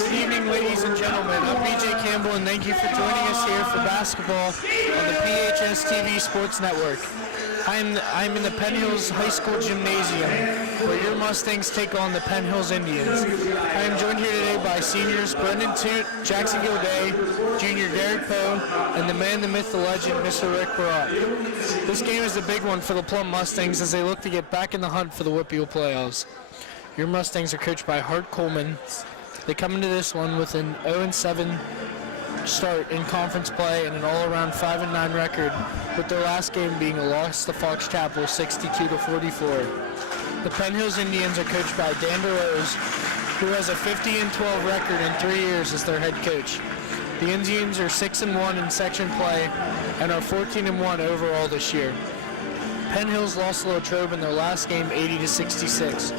Good evening, ladies and gentlemen. I'm BJ Campbell, and thank you for joining us here for basketball on the PHS TV Sports Network. I'm in the Penn Hills High School Gymnasium, where your Mustangs take on the Penn Hills Indians. I am joined here today by seniors Brendan Toot, Jackson Gilday, junior Derek Poe, and the man, the myth, the legend, Mr. Rick Barat. This game is a big one for the Plum Mustangs as they look to get back in the hunt for the Whitfield playoffs. Your Mustangs are coached by Hart Coleman. They come into this one with an 0-7 start in conference play and an all-around 5-9 record, with their last game being a loss to Fox Chapel 62-44. The Penn Hills Indians are coached by Dan DeRose, who has a 50-12 record in 3 years as their head coach. The Indians are 6-1 in section play and are 14-1 overall this year. Penn Hills lost to Latrobe in their last game 80-66.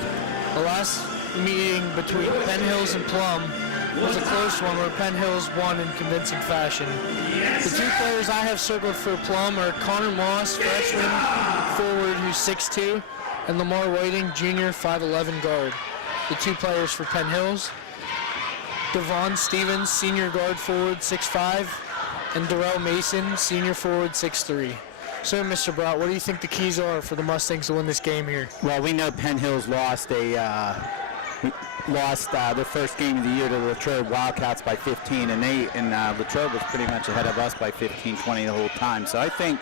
The last meeting between Penn Hills and Plum was a close one where Penn Hills won in convincing fashion. The two players I have circled for Plum are Connor Moss, freshman forward who's 6'2", and Lamar Whiting, junior 5'11" guard. The two players for Penn Hills, Devon Stevens, senior guard forward 6'5", and Darrell Mason, senior forward 6'3". So, Mr. Brout, what do you think the keys are for the Mustangs to win this game here? Well, we know Penn Hills lost their first game of the year to the Latrobe Wildcats by 15, and Latrobe was pretty much ahead of us by 15-20 the whole time. So I think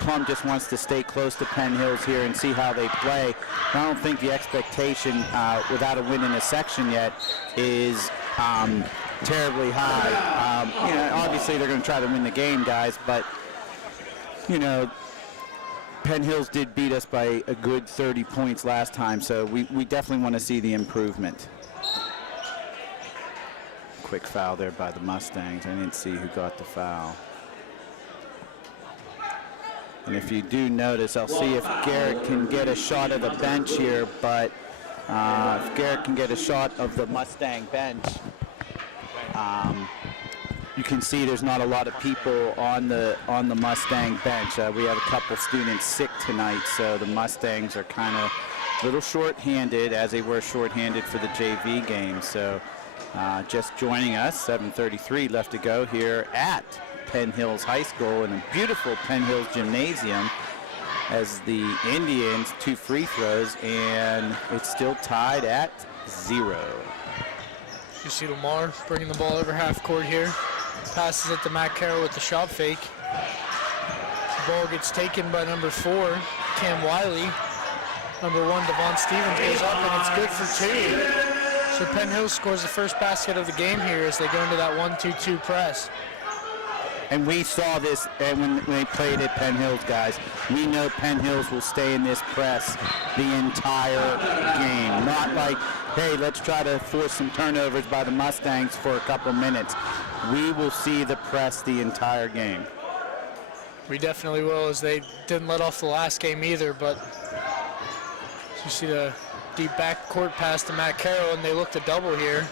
Plum just wants to stay close to Penn Hills here and see how they play. I don't think the expectation without a win in a section yet is terribly high. Obviously they're going to try to win the game, guys, but Penn Hills did beat us by a good 30 points last time, so we definitely want to see the improvement. Quick foul there by the Mustangs. I didn't see who got the foul. And if you do notice, I'll see if Garrett can get a shot of the bench here, but if Garrett can get a shot of the Mustang bench, you can see there's not a lot of people on the Mustang bench. We have a couple students sick tonight, so the Mustangs are kind of a little short-handed, as they were short-handed for the JV game. So just joining us, 7:33 left to go here at Penn Hills High School in a beautiful Penn Hills Gymnasium, as the Indians 2 free throws, and it's still tied at 0. You see Lamar bringing the ball over half court here. Passes it to Matt Carroll with the shot fake. The ball gets taken by number 4, Cam Wiley. Number 1, Devon Stevens, goes up, and it's good for 2. So Penn Hills scores the first basket of the game here as they go into that 1-2-2 press. And we saw this when they played at Penn Hills, guys. We know Penn Hills will stay in this press the entire game. Not like, hey, let's try to force some turnovers by the Mustangs for a couple minutes. We will see the press the entire game. We definitely will, as they didn't let off the last game either, but you see the deep back court pass to Matt Carroll, and they look to double here.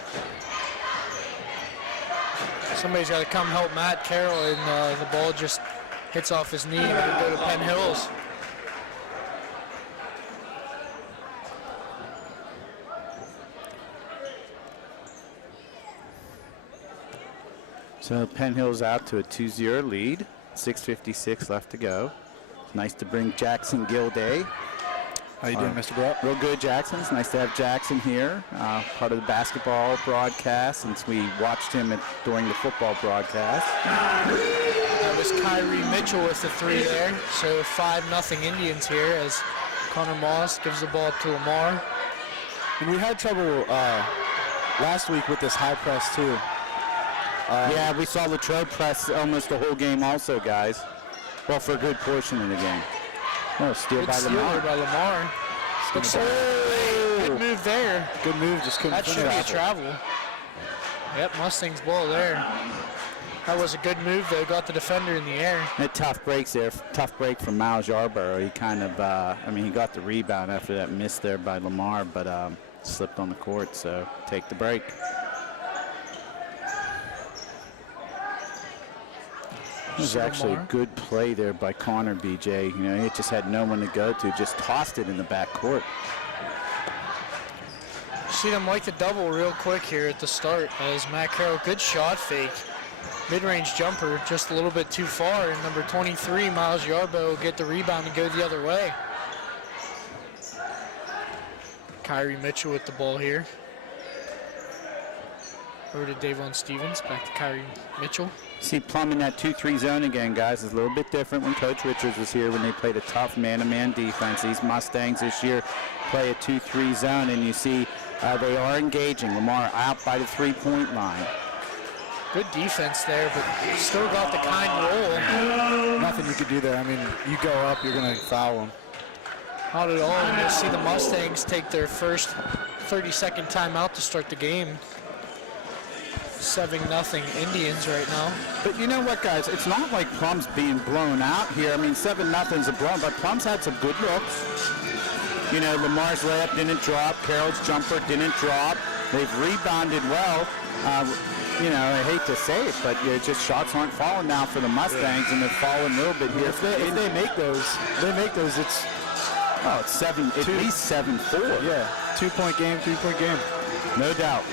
Somebody's got to come help Matt Carroll, and the ball just hits off his knee, and it'll go to Penn Hills. So Penn Hills out to a 2-0 lead, 6:56 left to go. Nice to bring Jackson Gilday. How you doing, Mr. Brock? Real good, Jackson. It's nice to have Jackson here, part of the basketball broadcast, since we watched him during the football broadcast. That was Kyrie Mitchell with the 3 there. So 5-0 Indians here as Connor Moss gives the ball up to Lamar. And we had trouble last week with this high press too. Yeah, we saw Latrobe press almost the whole game also, guys. Well, for a good portion of the game. Oh, steal by Lamar. By Lamar. Looks like good move there. Good move, just couldn't finish. That should be a travel. Yep, Mustangs ball there. That was a good move, though. Got the defender in the air. And tough breaks there. Tough break from Miles Yarborough. He kind of, he got the rebound after that miss there by Lamar, but slipped on the court, so take the break. This was actually a good play there by Connor, BJ. He just had no one to go to, just tossed it in the back court. See them like to double real quick here at the start as Matt Carroll, good shot fake. Mid-range jumper, just a little bit too far, and number 23, Miles Yarbo, will get the rebound and go the other way. Kyrie Mitchell with the ball here. Over to Davon Stevens, back to Kyrie Mitchell. See Plum in that 2-3 zone again, guys. It's a little bit different when Coach Richards was here when they played a tough man-to-man defense. These Mustangs this year play a 2-3 zone, and you see they are engaging. Lamar out by the three-point line. Good defense there, but still got the kind roll. Nothing you could do there. I mean, you go up, you're going to foul them. Not at all. And you'll see the Mustangs take their first 30-second timeout to start the game. 7-0 Indians right now. But you know what, guys? It's not like Plum's being blown out here. I mean, 7-0's a blown, but Plum's had some good looks. You know, Lamar's layup didn't drop. Carroll's jumper didn't drop. They've rebounded well. You know, I hate to say it, but just shots aren't falling now for the Mustangs, and they're falling a little bit here. If they make those, it's at least 7-4. Yeah, 2-point game, 3-point game. No doubt.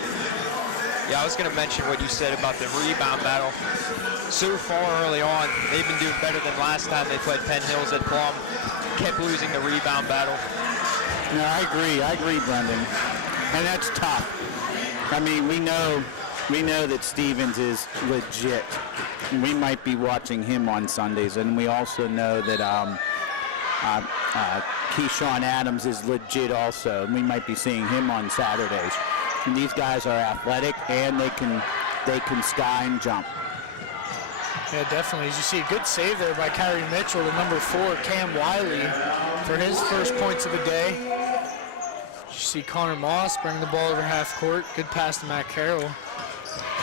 Yeah, I was going to mention what you said about the rebound battle. So far early on, they've been doing better than last time they played Penn Hills at Plum. Kept losing the rebound battle. No, I agree, Brendan. And that's tough. I mean, we know that Stevens is legit. We might be watching him on Sundays, and we also know that Keyshawn Adams is legit also. We might be seeing him on Saturdays. And these guys are athletic, and they can sky and jump. Yeah, definitely. As you see, a good save there by Kyrie Mitchell, the number 4, Cam Wiley, for his first points of the day. You see Connor Moss bring the ball over half court. Good pass to Matt Carroll.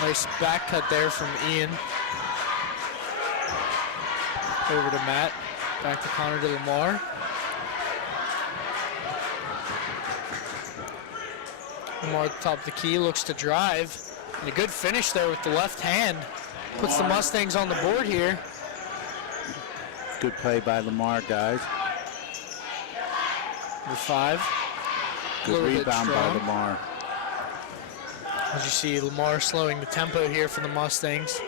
Nice back cut there from Ian. Over to Matt. Back to Connor to Lamar. Lamar at the top of the key, looks to drive. And a good finish there with the left hand. Puts the Mustangs on the board here. Good play by Lamar, guys. Number 5. Good rebound by Lamar. As you see, Lamar slowing the tempo here for the Mustangs.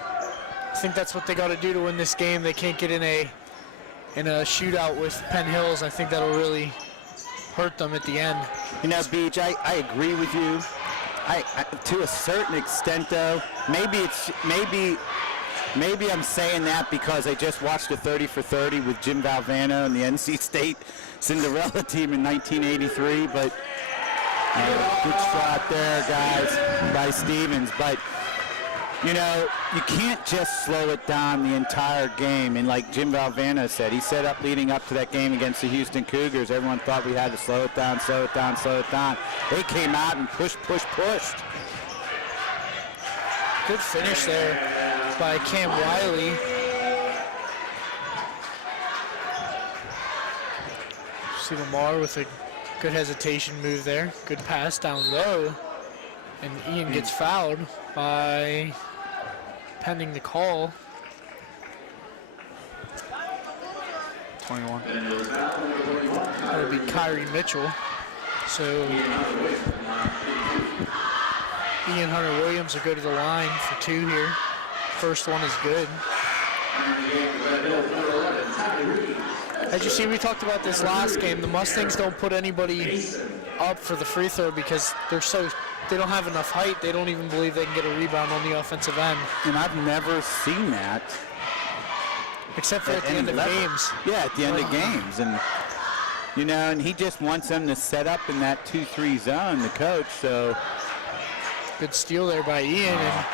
I think that's what they got to do to win this game. They can't get in a shootout with Penn Hills. I think that'll really hurt them at the end. You know, Beach, I agree with you. I to a certain extent, though, maybe I'm saying that because I just watched a 30 for 30 with Jim Valvano and the NC State Cinderella team in 1983. But good shot there, guys, by Stevens. But you know, you can't just slow it down the entire game. And like Jim Valvano said, he set up leading up to that game against the Houston Cougars. Everyone thought we had to slow it down, slow it down, slow it down. They came out and pushed. Good finish there by Cam Wiley. See Lamar with a good hesitation move there. Good pass down low. And Ian gets fouled by, pending the call, 21. that would be Kyrie Mitchell. So Ian Hunter-Williams will go to the line for 2 here. First one is good. As you see, we talked about this last game. The Mustangs don't put anybody up for the free throw because they don't have enough height. They don't even believe they can get a rebound on the offensive end. And I've never seen that. Except for at the end of games. Yeah, at the end of games. And, you know, and he just wants them to set up in that 2-3 zone, the coach, so. Good steal there by Ian, and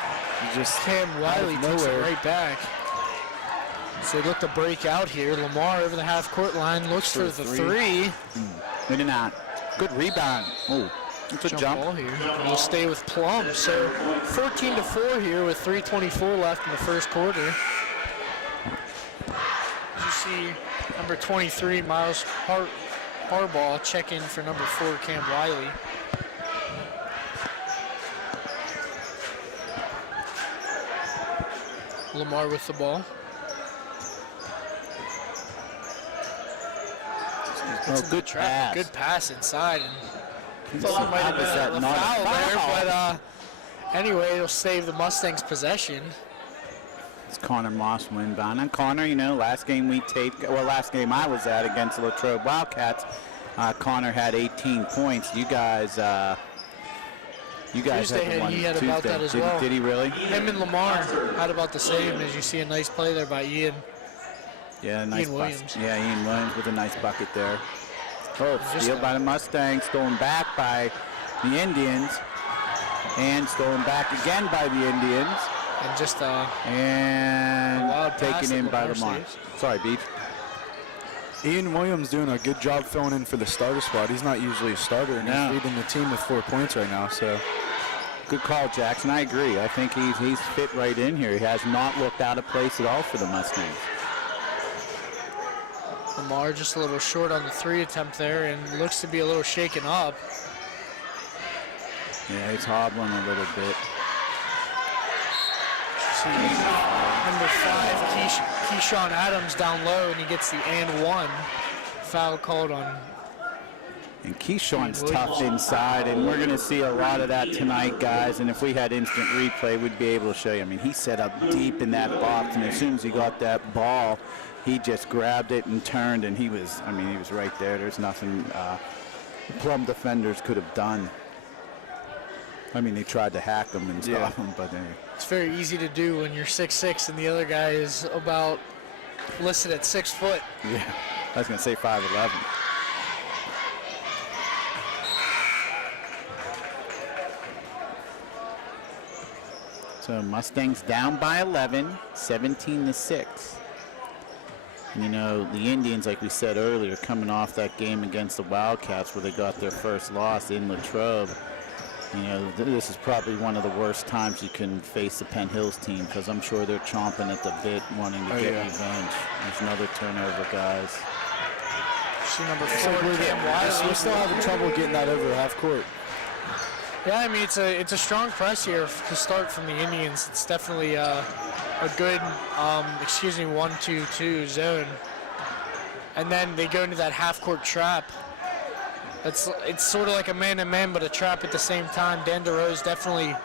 just Cam Wiley takes it right back. So they look to break out here. Lamar over the half-court line, looks for the three. Maybe not. Good rebound. Oh. It's a jump Ball here. And we'll stay with Plum. So 14-4 here with 3:24 left in the first quarter. As you see, number 23, Miles Harbaugh, check in for number 4, Cam Wiley. Lamar with the ball. Good pass. Good pass inside. And Thought it might have How was that been a not a foul foul? there, but anyway, it'll save the Mustangs possession. It's Connor Moss inbound. And Connor, you know, last game I was at against the Latrobe Wildcats, Connor had 18 points. You guys Tuesday had the one he had Tuesday. about that as well. Did he really? Him and Lamar had about the same. As you see, a nice play there by Ian. Yeah, nice Ian Williams. Yeah, Ian Williams with a nice bucket there. Oh, Just steal by the Mustangs, stolen back by the Indians, and stolen back again by the Indians. And just And wild pass taken that in by Lamar Lamar. saves. Sorry, Beach. Ian Williams doing a good job filling in for the starter spot. He's not usually a starter, and No. he's leading the team with 4 points right now. So Good call, Jackson. I agree. I think he's fit right in here. He has not looked out of place at all for the Mustangs. Lamar just a little short on the 3 attempt there and looks to be a little shaken up. Yeah, he's hobbling a little bit. See number 5, Keyshawn Adams down low, and he gets the and 1. Foul called on. And Keyshawn's Williams. tough inside, and we're going to see a lot of that tonight, guys. And if we had instant replay, we'd be able to show you. I mean, he set up deep in that box, and as soon as he got that ball, he just grabbed it and turned, and he was right there. There's nothing Plum defenders could have done. I mean, they tried to hack him and stop him, but anyway. It's very easy to do when you're 6'6" and the other guy is about listed at 6 foot. Yeah, I was going to say 5'11". So Mustangs down by 11, 17-6. You know, the Indians, like we said earlier, coming off that game against the Wildcats where they got their first loss in Latrobe. You know, this is probably one of the worst times you can face the Penn Hills team because I'm sure they're chomping at the bit wanting to get revenge. There's another turnover, guys. See number 4, Cam Wiley. we're still having trouble getting that over half court. Yeah, I mean, it's a strong press here to start from the Indians. It's definitely a good, 1-2-2 zone. And then they go into that half-court trap. It's sort of like a man-to-man, but a trap at the same time. Dan DeRose definitely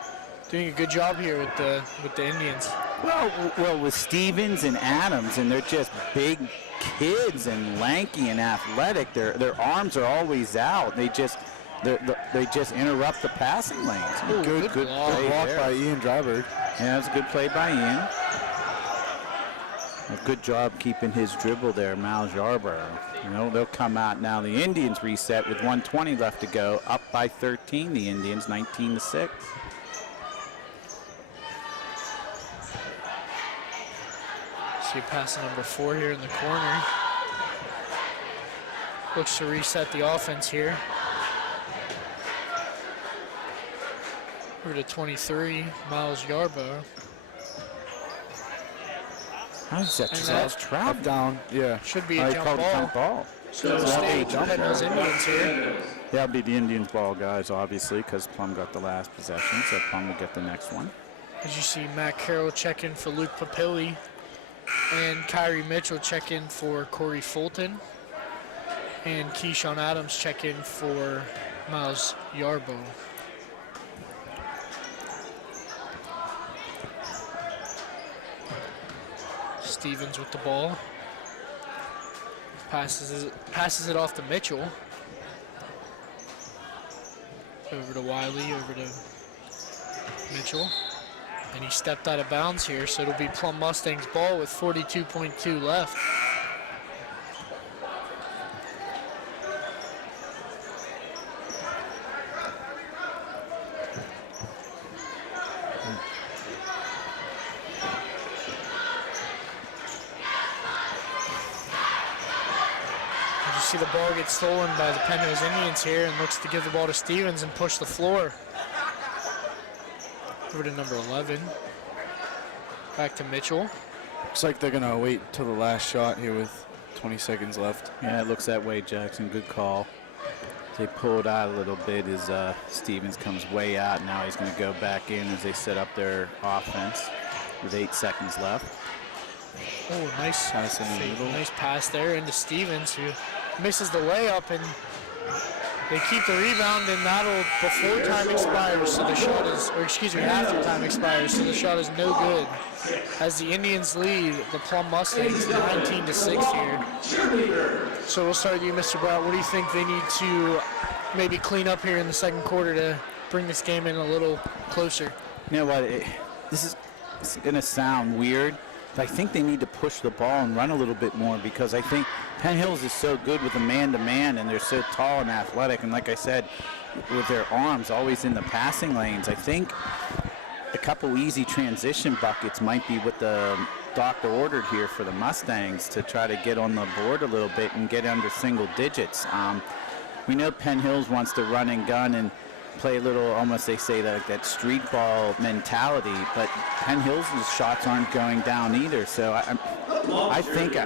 doing a good job here with the Indians. Well, with Stevens and Adams, and they're just big kids and lanky and athletic. Their arms are always out. They just interrupt the passing lanes. Ooh, Good good play Blocked there. by Ian Dryberg. Yeah, that's a good play by Ian. A good job keeping his dribble there, Miles Yarborough. You know, they'll come out now. The Indians reset with 1:20 left to go, up by 13. The Indians, 19-6. See a pass to number 4 here in the corner. Looks to reset the offense here. Over to 23, Miles Yarborough. How's that? And Charles that- Trout Up, down, yeah. Should be Oh, a he jump called a ball. jump ball. So it'll that'll be stay a jump Penn Hills ball. Indians here. That'll be the Indians' ball, guys, obviously, because Plum got the last possession, so Plum will get the next one. As you see, Matt Carroll check in for Luke Papilli, and Kyrie Mitchell check in for Corey Fulton, and Keyshawn Adams check in for Miles Yarborough. Stevens with the ball. Passes it off to Mitchell. Over to Wiley, over to Mitchell. And he stepped out of bounds here, so it'll be Plum Mustangs ball with 42.2 left. You see the ball get stolen by the Penn Hills Indians here, and looks to give the ball to Stevens and push the floor. Over to number 11. Back to Mitchell. Looks like they're going to wait till the last shot here with 20 seconds left. Yeah, it looks that way, Jackson. Good call. They pulled out a little bit as Stevens comes way out. Now he's going to go back in as they set up their offense with 8 seconds left. Oh, nice Pass in the fake, middle. nice pass there into Stevens, who misses the layup, and They keep the rebound, and that'll, before time expires, so the shot is, or excuse me, after time expires, so the shot is no good. As the Indians lead the Plum Mustangs 19-6 here. So we'll start with you, Mr. Brown. What do you think they need to maybe clean up here in the second quarter to bring this game in a little closer? You know what? This is going to sound weird, but I think they need to push the ball and run a little bit more, because I think Penn Hills is so good with the man-to-man, and they're so tall and athletic, and like I said, with their arms always in the passing lanes. I think a couple easy transition buckets might be what the doctor ordered here for the Mustangs to try to get on the board a little bit and get under single digits. We know Penn Hills wants to run and gun and play a little, almost they say that street ball mentality, but Penn Hills' shots aren't going down either. So I think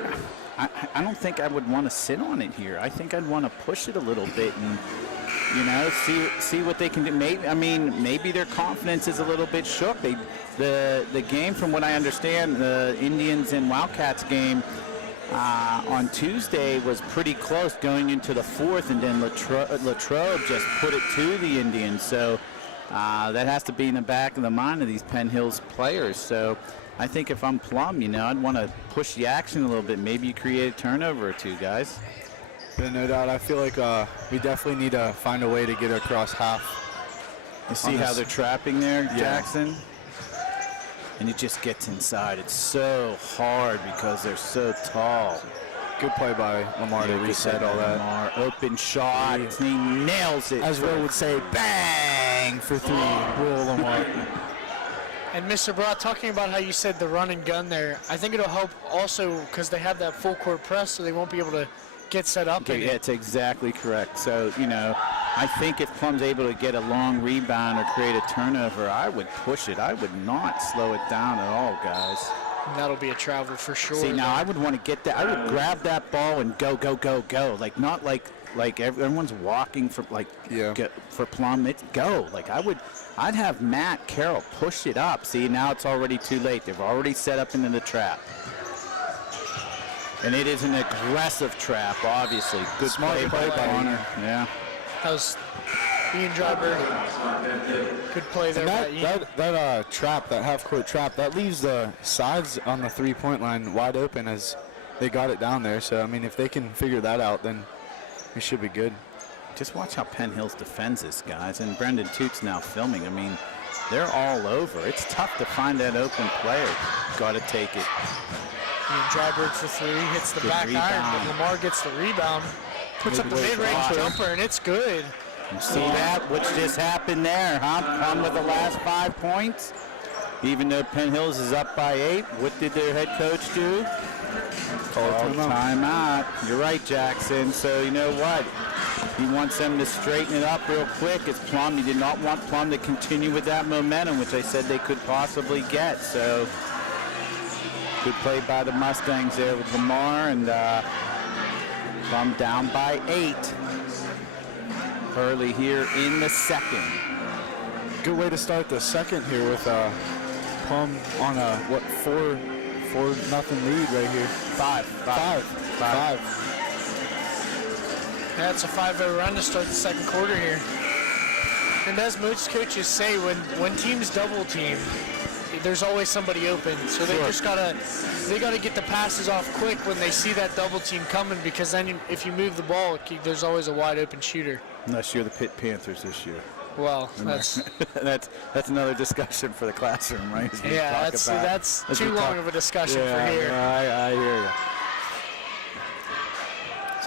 I don't think I would want to sit on it here. I think I'd want to push it a little bit and, you know, see what they can do. Maybe their confidence is a little bit shook. The game, from what I understand, the Indians and Wildcats game on Tuesday was pretty close going into the fourth, and then Latrobe just put it to the Indians. So that has to be in the back of the mind of these Penn Hills players. So I think if I'm Plum, you know, I'd want to push the action a little bit. Maybe you create a turnover or two, guys. Yeah, no doubt. I feel like we definitely need to find a way to get across half. You see how they're trapping there, Yeah. Jackson? And it just gets inside. It's so hard because they're so tall. Good play by Lamar to reset all that. Lamar, open shot. He nails it. As Will would say, bang for three. Will Lamar. And Mr. Brock, talking about how you said the run and gun there, I think it'll help also because they have that full court press, so they won't be able to get set up. Okay, yeah, it's exactly correct. So, you know, I think if Plum's able to get a long rebound or create a turnover, I would push it. I would not slow it down at all, guys. And that'll be a travel for sure. See, now I would want to get that. I would grab that ball and go, go, go, go. Like, not like everyone's walking for, like, for Plum. It's go. Like, I'd have Matt Carroll push it up. See, now it's already too late. They've already set up into the trap. And it is an aggressive trap, obviously. Good Smart play by Honor. Yeah. That was Ian Dryberg. Good play there by Ian. That trap, that half-court trap, that leaves the sides on the three-point line wide open as they got it down there. So, I mean, if they can figure that out, then we should be good. Just watch how Penn Hills defends this, guys. And Brendan Toots now filming. I mean, they're all over. It's tough to find that open player. Got to take it. Ian Dryberg for three, hits the Good back rebound. iron, but Lamar gets the rebound. Puts up the mid-range jumper, and it's good. You see that? What just happened there, huh? Plum with the last 5 points. Even though Penn Hills is up by 8, what did their head coach do? Called timeout. You're right, Jackson. So you know what? He wants them to straighten it up real quick. It's Plum. He did not want Plum to continue with that momentum, which I said they could possibly get. So good play by the Mustangs there with Lamar, and Plum down by 8. Early here in the second. Good way to start the second here with Plum on a, 4-0 lead right here. Five. Yeah, it's a 5-0 run to start the second quarter here. And as most coaches say, when teams double team, there's always somebody open. So they just gotta get the passes off quick when they see that double team coming, because then if you move the ball, there's always a wide open shooter. Unless you're the Pitt Panthers this year. Well, that's that's another discussion for the classroom, right? Yeah, that's too long of a discussion for here. I hear you.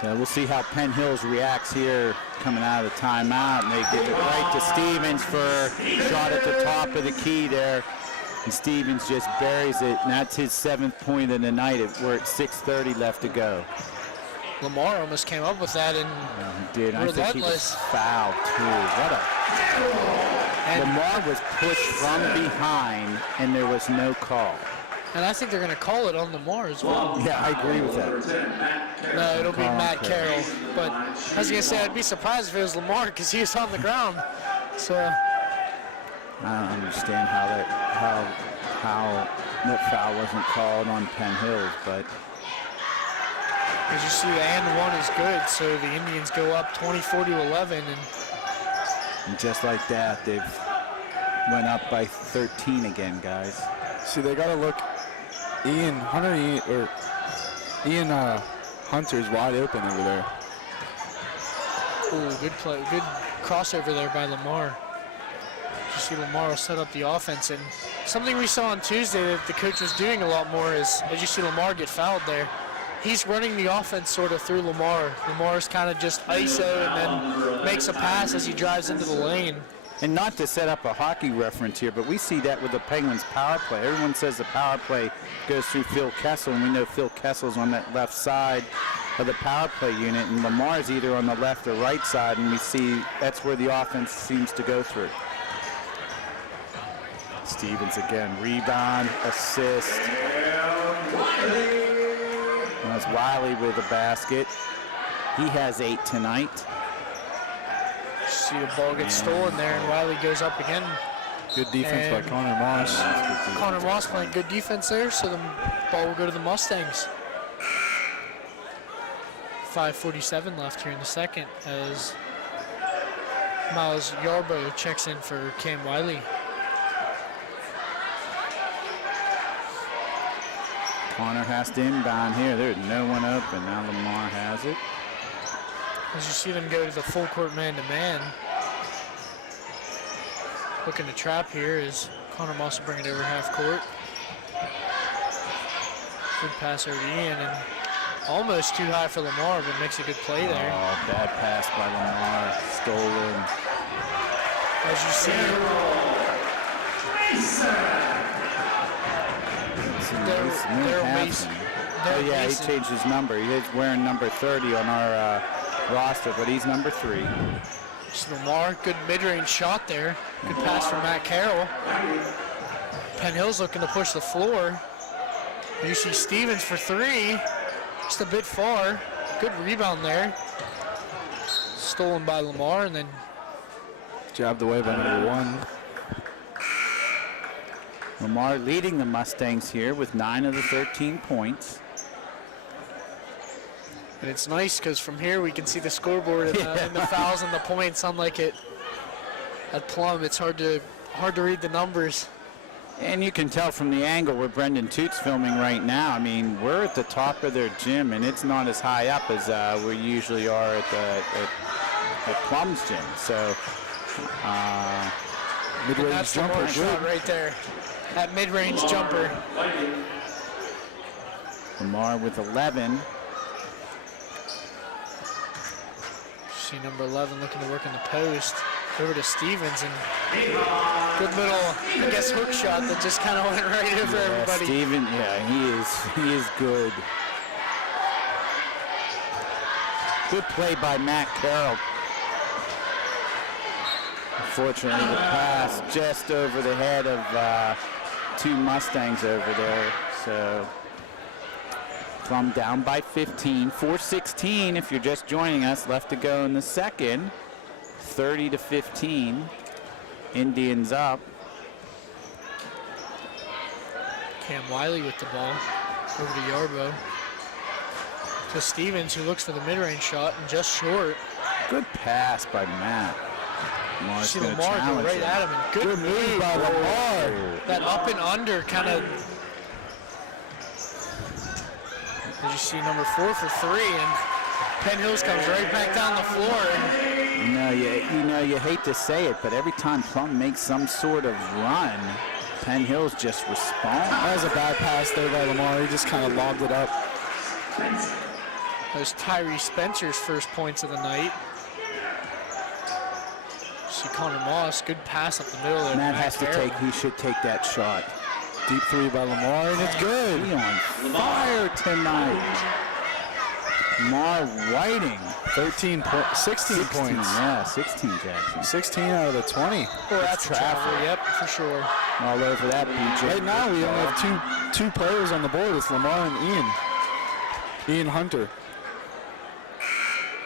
So we'll see how Penn Hills reacts here coming out of the timeout. And they give it right to Stevens for a shot at the top of the key there. And Stevens just buries it, and that's his 7th point of the night. We're at 6:30 left to go. Lamar almost came up with that, and he did. I think he was fouled too. Lamar was pushed from behind, and there was no call. And I think they're going to call it on Lamar as well. Yeah, I agree with that. No, it'll be Matt Carroll. But I was going to say, I'd be surprised if it was Lamar because he was on the ground. So I don't understand how that foul wasn't called on Penn Hills, but As you see, the and one is good, so the Indians go up 24-11, And just like that, they've went up by 13 again, guys. See, they got to look. Ian Hunter's wide open over there. ooh, good play, good crossover there by Lamar. You see Lamar will set up the offense, and something we saw on Tuesday that the coach was doing a lot more is, as you see Lamar get fouled there, he's running the offense sort of through Lamar. Lamar's kind of just ISO and then makes a pass as he drives into the lane. And not to set up a hockey reference here, but we see that with the Penguins power play. Everyone says the power play goes through Phil Kessel, and we know Phil Kessel's on that left side of the power play unit, and Lamar's either on the left or right side, and we see that's where the offense seems to go through. Stevens again, rebound, assist. That's Wiley with a basket. He has 8 tonight. See the ball gets stolen there, and Wiley goes up again. Good defense by Connor Moss. Connor Moss playing good defense there, so the ball will go to the Mustangs. 5:47 left here in the second as Miles Yarbo checks in for Cam Wiley. Connor has to inbound here. There's no one open. Now Lamar has it. As you see them go to the full court man-to-man. Looking to trap here is Connor Moss will bring it over half court. Good pass over to Ian, and almost too high for Lamar, but makes a good play there. Oh, bad pass by Lamar. Stolen. As you see, Daryl Mason. Oh yeah, he changed his number. He's wearing number 30 on our roster, but he's number 3. So Lamar, good mid-range shot there. Good pass from Matt Carroll. Penn Hill's looking to push the floor. You see Stevens for 3. Just a bit far. Good rebound there. Stolen by Lamar, and then Jabbed away by number 1. Lamar leading the Mustangs here with 9 of the 13 points. and it's nice because from here we can see the scoreboard and the fouls and the points. Unlike it at Plum, it's hard to read the numbers. And you can tell from the angle where Brendan Toots filming right now. I mean, we're at the top of their gym, and it's not as high up as we usually are at Plum's gym. So, mid-range jumper, shot right there. That mid-range jumper. Lamar with 11. See number 11 looking to work in the post. Over to Stevens, and good little, I guess, hook shot that just kind of went right over everybody. Steven, he is good. Good play by Matt Carroll. Unfortunately, the pass just over the head of two Mustangs over there. So Plum down by 15, 4:16 if you're just joining us. Left to go in the second. 30-15. Indians up. Cam Wiley with the ball. Over to Yarbo. To Stevens, who looks for the mid-range shot and just short. Good pass by Matt. Lamar's See gonna Lamar go challenge right him. at him. And good move by Lamar. That up and under kind of. As you see, number 4 for 3, and Penn Hills comes right back down the floor. You hate to say it, but every time Plum makes some sort of run, Penn Hills just responds. That was a bad pass there by Lamar. He just kind of lobbed it up. That was Tyree Spencer's first points of the night. See Connor Moss, good pass up the middle there. Matt has to take, he should take that shot. Deep three by Lamar, and it's good. He on fire tonight. Lamar Whiting. 16 points. Yeah, 16, Jackson. 16 out of the 20. Well, that's traffic. Yep, for sure. All over that, BJ. Right now, we only have two players on the board. It's Lamar and Ian Hunter.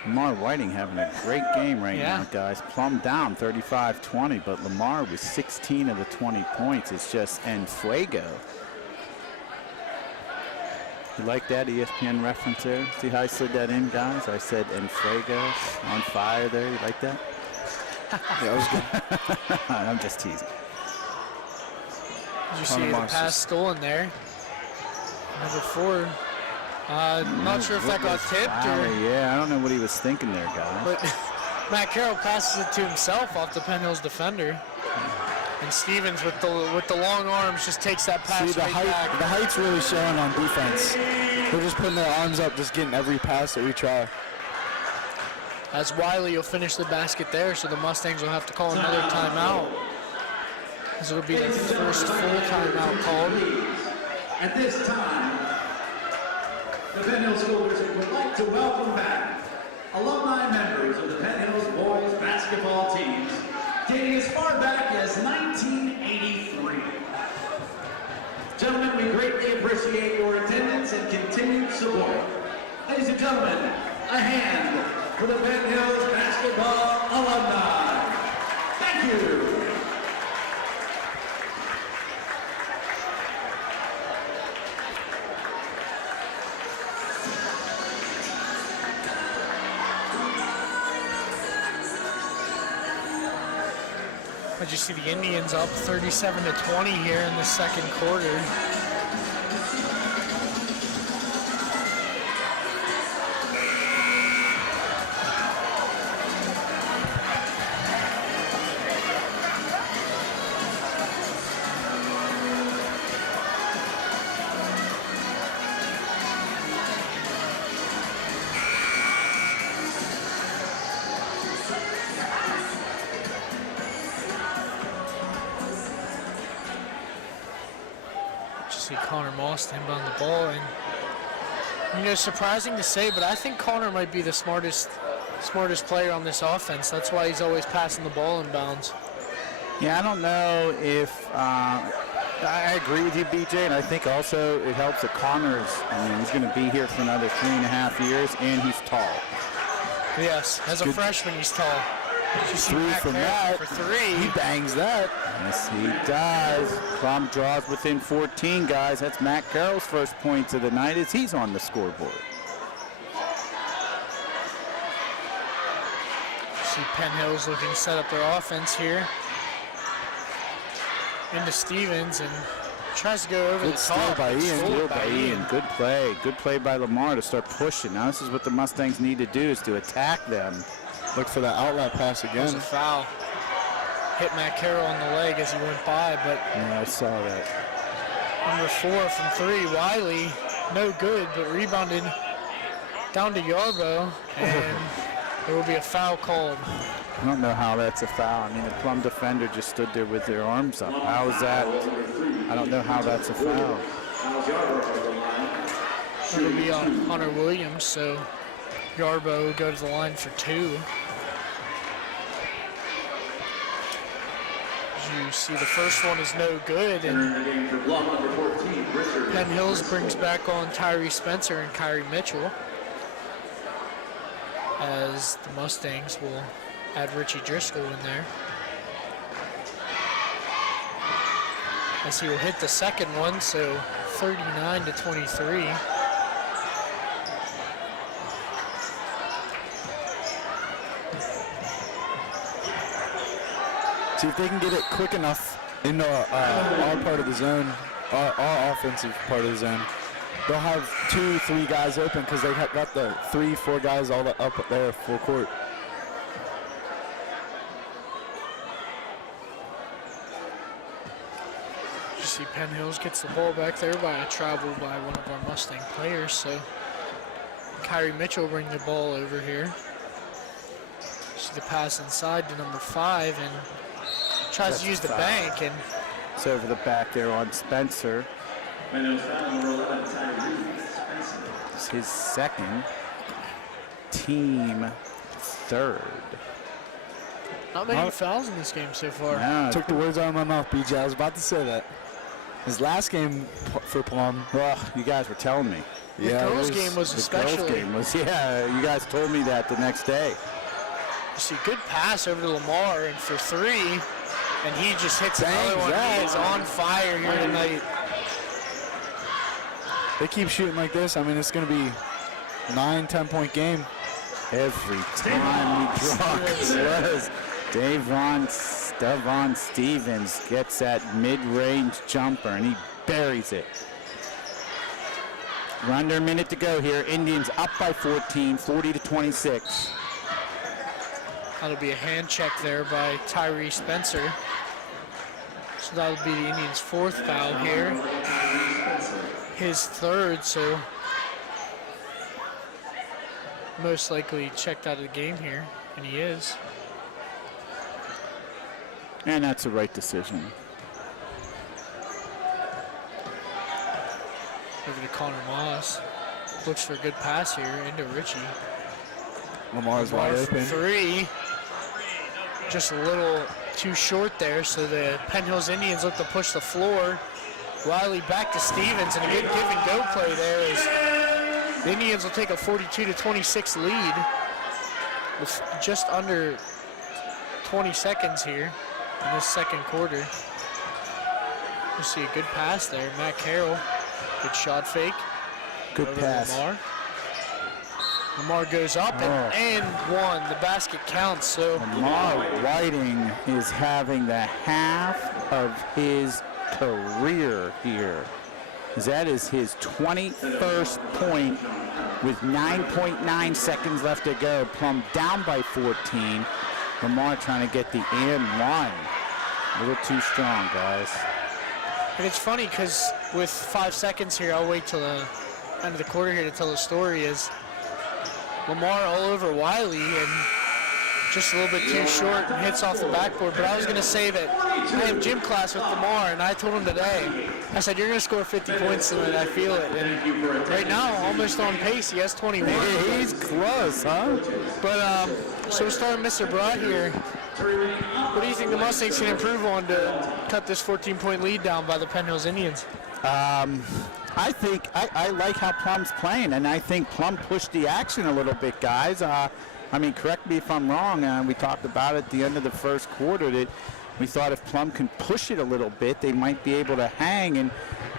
Lamar Whiting having a great game right now, guys. Plum down 35-20, but Lamar with 16 of the 20 points is just en fuego. You like that ESPN reference there? See how I slid that in, guys? I said Enfrega on fire there. You like that? Yeah, that was good. I'm just teasing. Did you see the pass stolen there? Number 4. Not sure if that got tipped or. Yeah, I don't know what he was thinking there, guys. But Matt Carroll passes it to himself off the Penn Hills defender. And Stevens with the long arms just takes that pass. See, the height's really showing on defense. They're just putting their arms up, just getting every pass that we try. As Wiley will finish the basket there, so the Mustangs will have to call another timeout. This will be the first full timeout called. At this time, the Penn Hills School District would like to welcome back alumni members of the Penn Hills boys basketball teams dating as far back as 1983. Gentlemen, we greatly appreciate your attendance and continued support. Ladies and gentlemen, a hand for the Penn Hills basketball alumni. Thank you. I just see the Indians up 37-20 here in the second quarter. Connor Moss to inbound the ball, and you know, surprising to say, but I think Connor might be the smartest player on this offense. That's why he's always passing the ball inbounds. Yeah, I don't know if I agree with you, BJ, and I think also it helps that Connor's. I mean, he's going to be here for another 3.5 years, and he's tall. Yes, as a freshman, he's tall. Three from that. For 3. He bangs that. Yes, he does. Plum draws within 14, guys. That's Matt Carroll's first points of the night as he's on the scoreboard. See Penn Hills looking to set up their offense here. Into Stevens and tries to go over the top. By Ian. Steal by Ian. Good play. Good play by Lamar to start pushing. Now this is what the Mustangs need to do, is to attack them. Look for that outlet pass again. There's a foul. Hit Matt Carroll on the leg as he went by, but Yeah, I saw that. number 4 from 3, Wiley, no good, but rebounded down to Yarbo, and there will be a foul called. I don't know how that's a foul. I mean, the Plum defender just stood there with their arms up. How is that? I don't know how that's a foul. It'll be on Hunter Williams, so Yarbo will go to the line for 2. As you see, the first one is no good, and Penn Hills brings back on Tyree Spencer and Kyrie Mitchell, as the Mustangs will add Richie Driscoll in there. As he will hit the second one, so 39-23. See if they can get it quick enough into our part of the zone, our offensive part of the zone. They'll have 2-3 guys open because they got the 3-4 guys all up there full court. You see Penn Hills gets the ball back there by a travel by one of our Mustang players, so Kyrie Mitchell bring the ball over here. See the pass inside to number 5 and tries to use the bank, and it's over the back there on Spencer. It's his second, team third. Not many fouls in this game so far. No, Took the words out of my mouth, BJ. I was about to say that. His last game for Plum. well, you guys were telling me. The girls' game was The especially. girls' game was, yeah, you guys told me that the next day. You see good pass over to Lamar, and for 3, and he just hits another one. He is on fire here tonight. they keep shooting like this, I mean, it's going to be 9-10 point game. Every time we draw close, Devon Stevens gets that mid-range jumper, and he buries it. We're under a minute to go here. Indians up by 14, 40-26. That'll be a hand check there by Tyree Spencer. So that'll be the Indians' fourth foul here. His third, so most likely checked out of the game here, and he is. And that's the right decision. Over to Connor Moss. Looks for a good pass here into Richie. Lamar's wide Lamar open. for three. Just a little too short there, so the Penn Hills Indians look to push the floor. Wiley back to Stevens, and a good give and go play there as the Indians will take a 42-26 lead with just under 20 seconds here in this second quarter. You see a good pass there, Matt Carroll. Good shot fake. Good Over pass. Lamar. Lamar goes up and one. The basket counts. So Lamar Whiting is having the half of his career here. That is his 21st point with 9.9 seconds left to go. Plum down by 14. Lamar trying to get the and one. A little too strong, guys. and it's funny because with 5 seconds here, I'll wait till the end of the quarter here to tell the story. Is Lamar all over Wiley and just a little bit too short and hits off the backboard. But I was going to say that I have gym class with Lamar, and I told him today, I said, you're going to score 50 points tonight. I feel it. And right now, almost on pace. He has 21. He's close, huh? But so we're starting Mr. Broad here. What do you think the Mustangs can improve on to cut this 14-point lead down by the Penn Hills Indians? I think I like how Plum's playing, and I think Plum pushed the action a little bit, guys. I mean, correct me if I'm wrong. We talked about at the end of the first quarter that we thought if Plum can push it a little bit, they might be able to hang. And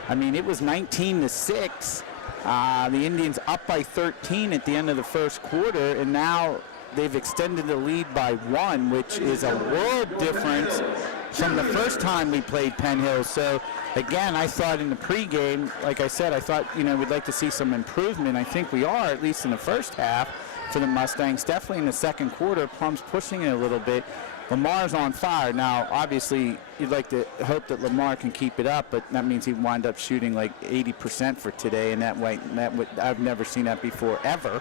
I mean, it was 19-6. The Indians up by 13 at the end of the first quarter, and now they've extended the lead by 1, which is a world difference from the first time we played Penn Hills. So again, I thought in the pregame, like I said, I thought, you know, we'd like to see some improvement. I think we are, at least in the first half for the Mustangs. Definitely in the second quarter, Plum's pushing it a little bit. Lamar's on fire. Now, obviously, you'd like to hope that Lamar can keep it up, but that means he'd wind up shooting like 80% for today, and I've never seen that before, ever.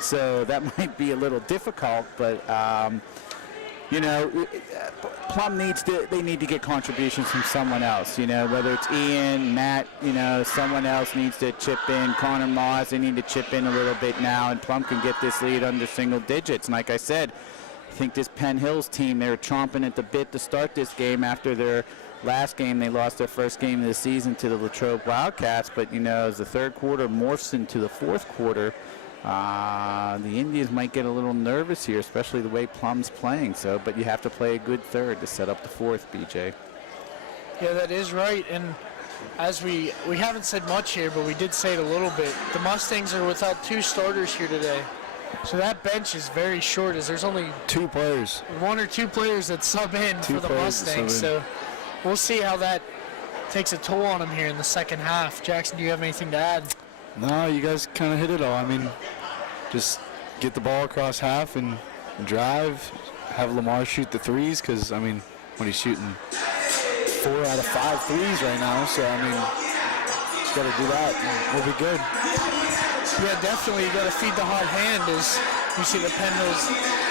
So that might be a little difficult, but you know, Plum they need to get contributions from someone else, you know, whether it's Ian, Matt, you know, someone else needs to chip in. Connor Moss, they need to chip in a little bit now, and Plum can get this lead under single digits. And like I said, I think this Penn Hills team, they're chomping at the bit to start this game after their last game. They lost their first game of the season to the Latrobe Wildcats, but, you know, as the third quarter morphs into the fourth quarter, the Indians might get a little nervous here, especially the way Plum's playing. So, but you have to play a good third to set up the fourth, BJ. Yeah, that is right. And as we haven't said much here, but we did say it a little bit. The Mustangs are without 2 starters here today. So that bench is very short, as there's only 2 players. 1 or 2 players that sub in for the Mustangs. So we'll see how that takes a toll on them here in the second half. Jackson, do you have anything to add? No, you guys kind of hit it all. I mean, just get the ball across half and drive, have Lamar shoot the threes, because, I mean, when he's shooting 4 out of 5 threes right now, so, I mean, just got to do that and we'll be good. Yeah, definitely. You got to feed the hot hand as you see the Penn Hills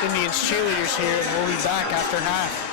Indians cheerleaders here, and we'll be back after half.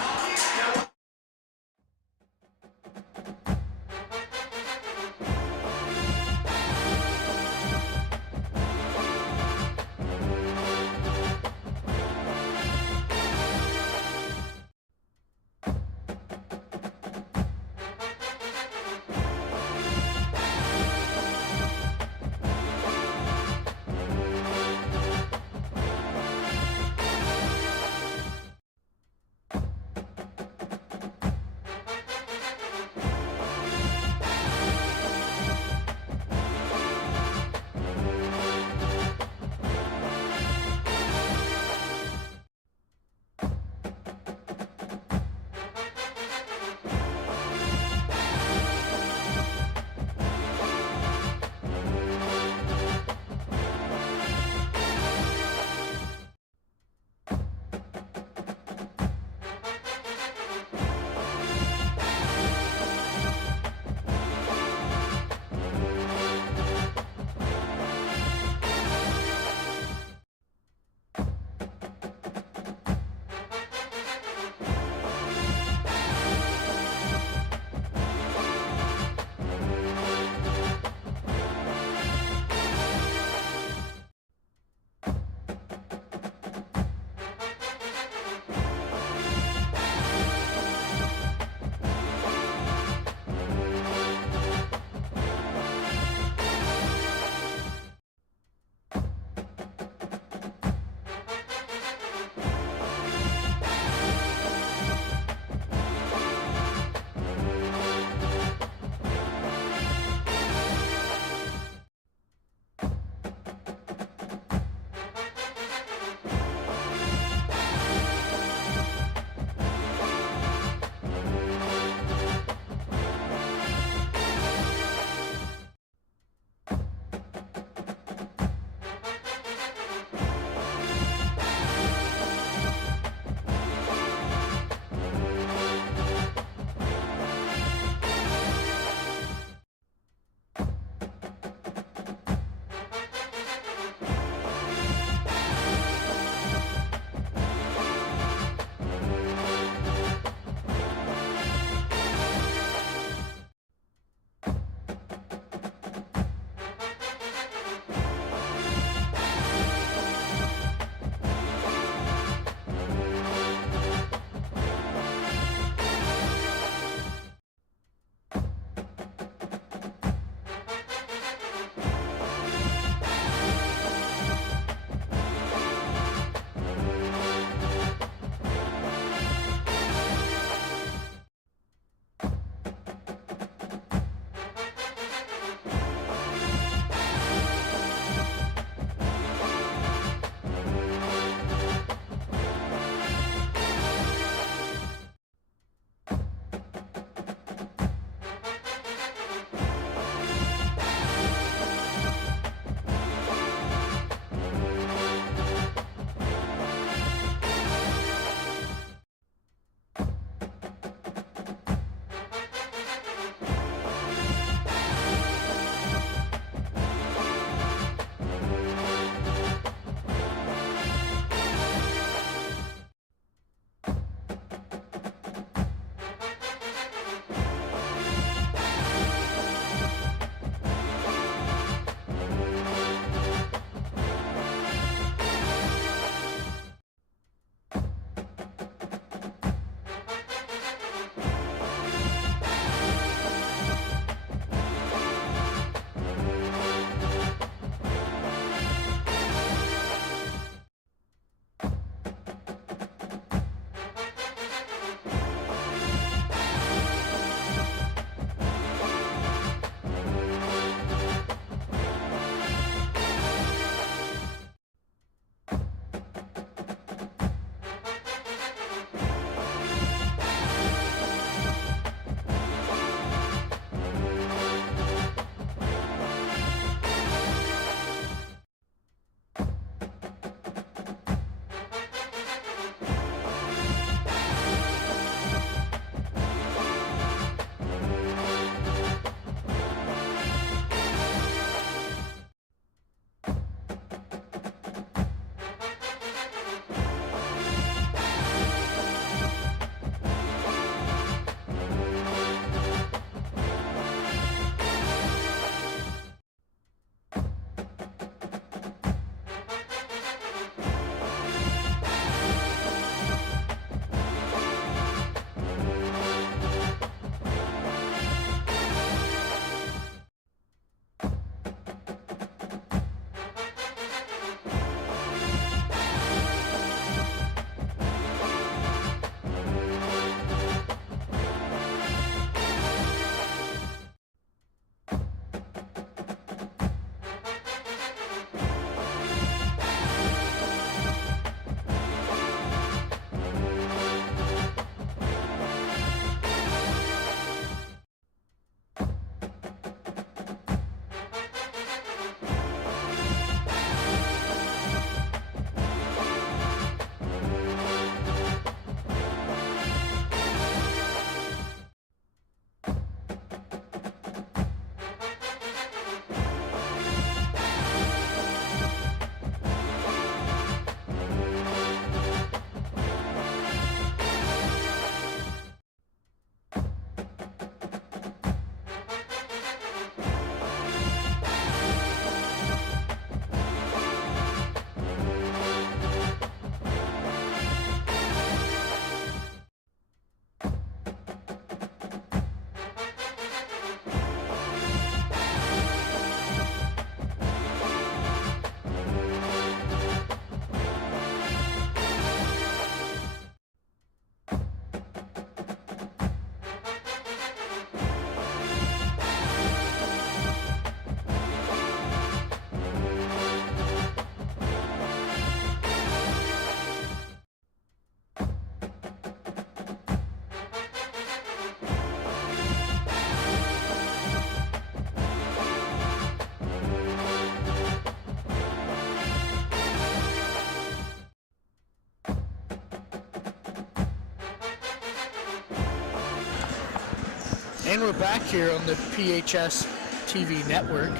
And we're back here on the PHS TV network.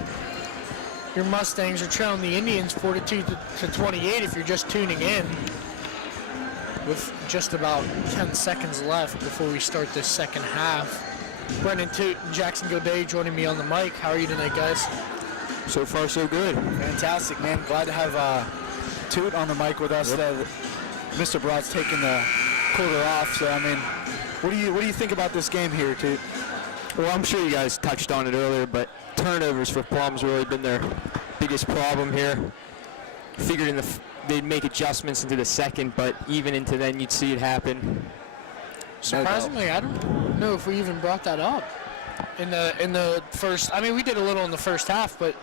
Your Mustangs are trailing the Indians 42 to 28 if you're just tuning in, with just about 10 seconds left before we start this second half. Brendan Toot and Jackson Goday joining me on the mic. How are you tonight, guys? So far, so good. Fantastic, man. Glad to have Toot on the mic with us. Mr. Broad's taking the quarter off. So, I mean, what do you think about this game here, Toot? Well, I'm sure you guys touched on it earlier, but turnovers for Plum's really been their biggest problem here. Figured they'd make adjustments into the second, but even into then you'd see it happen. Surprisingly, I don't know if we even brought that up in the first. I mean, we did a little in the first half, but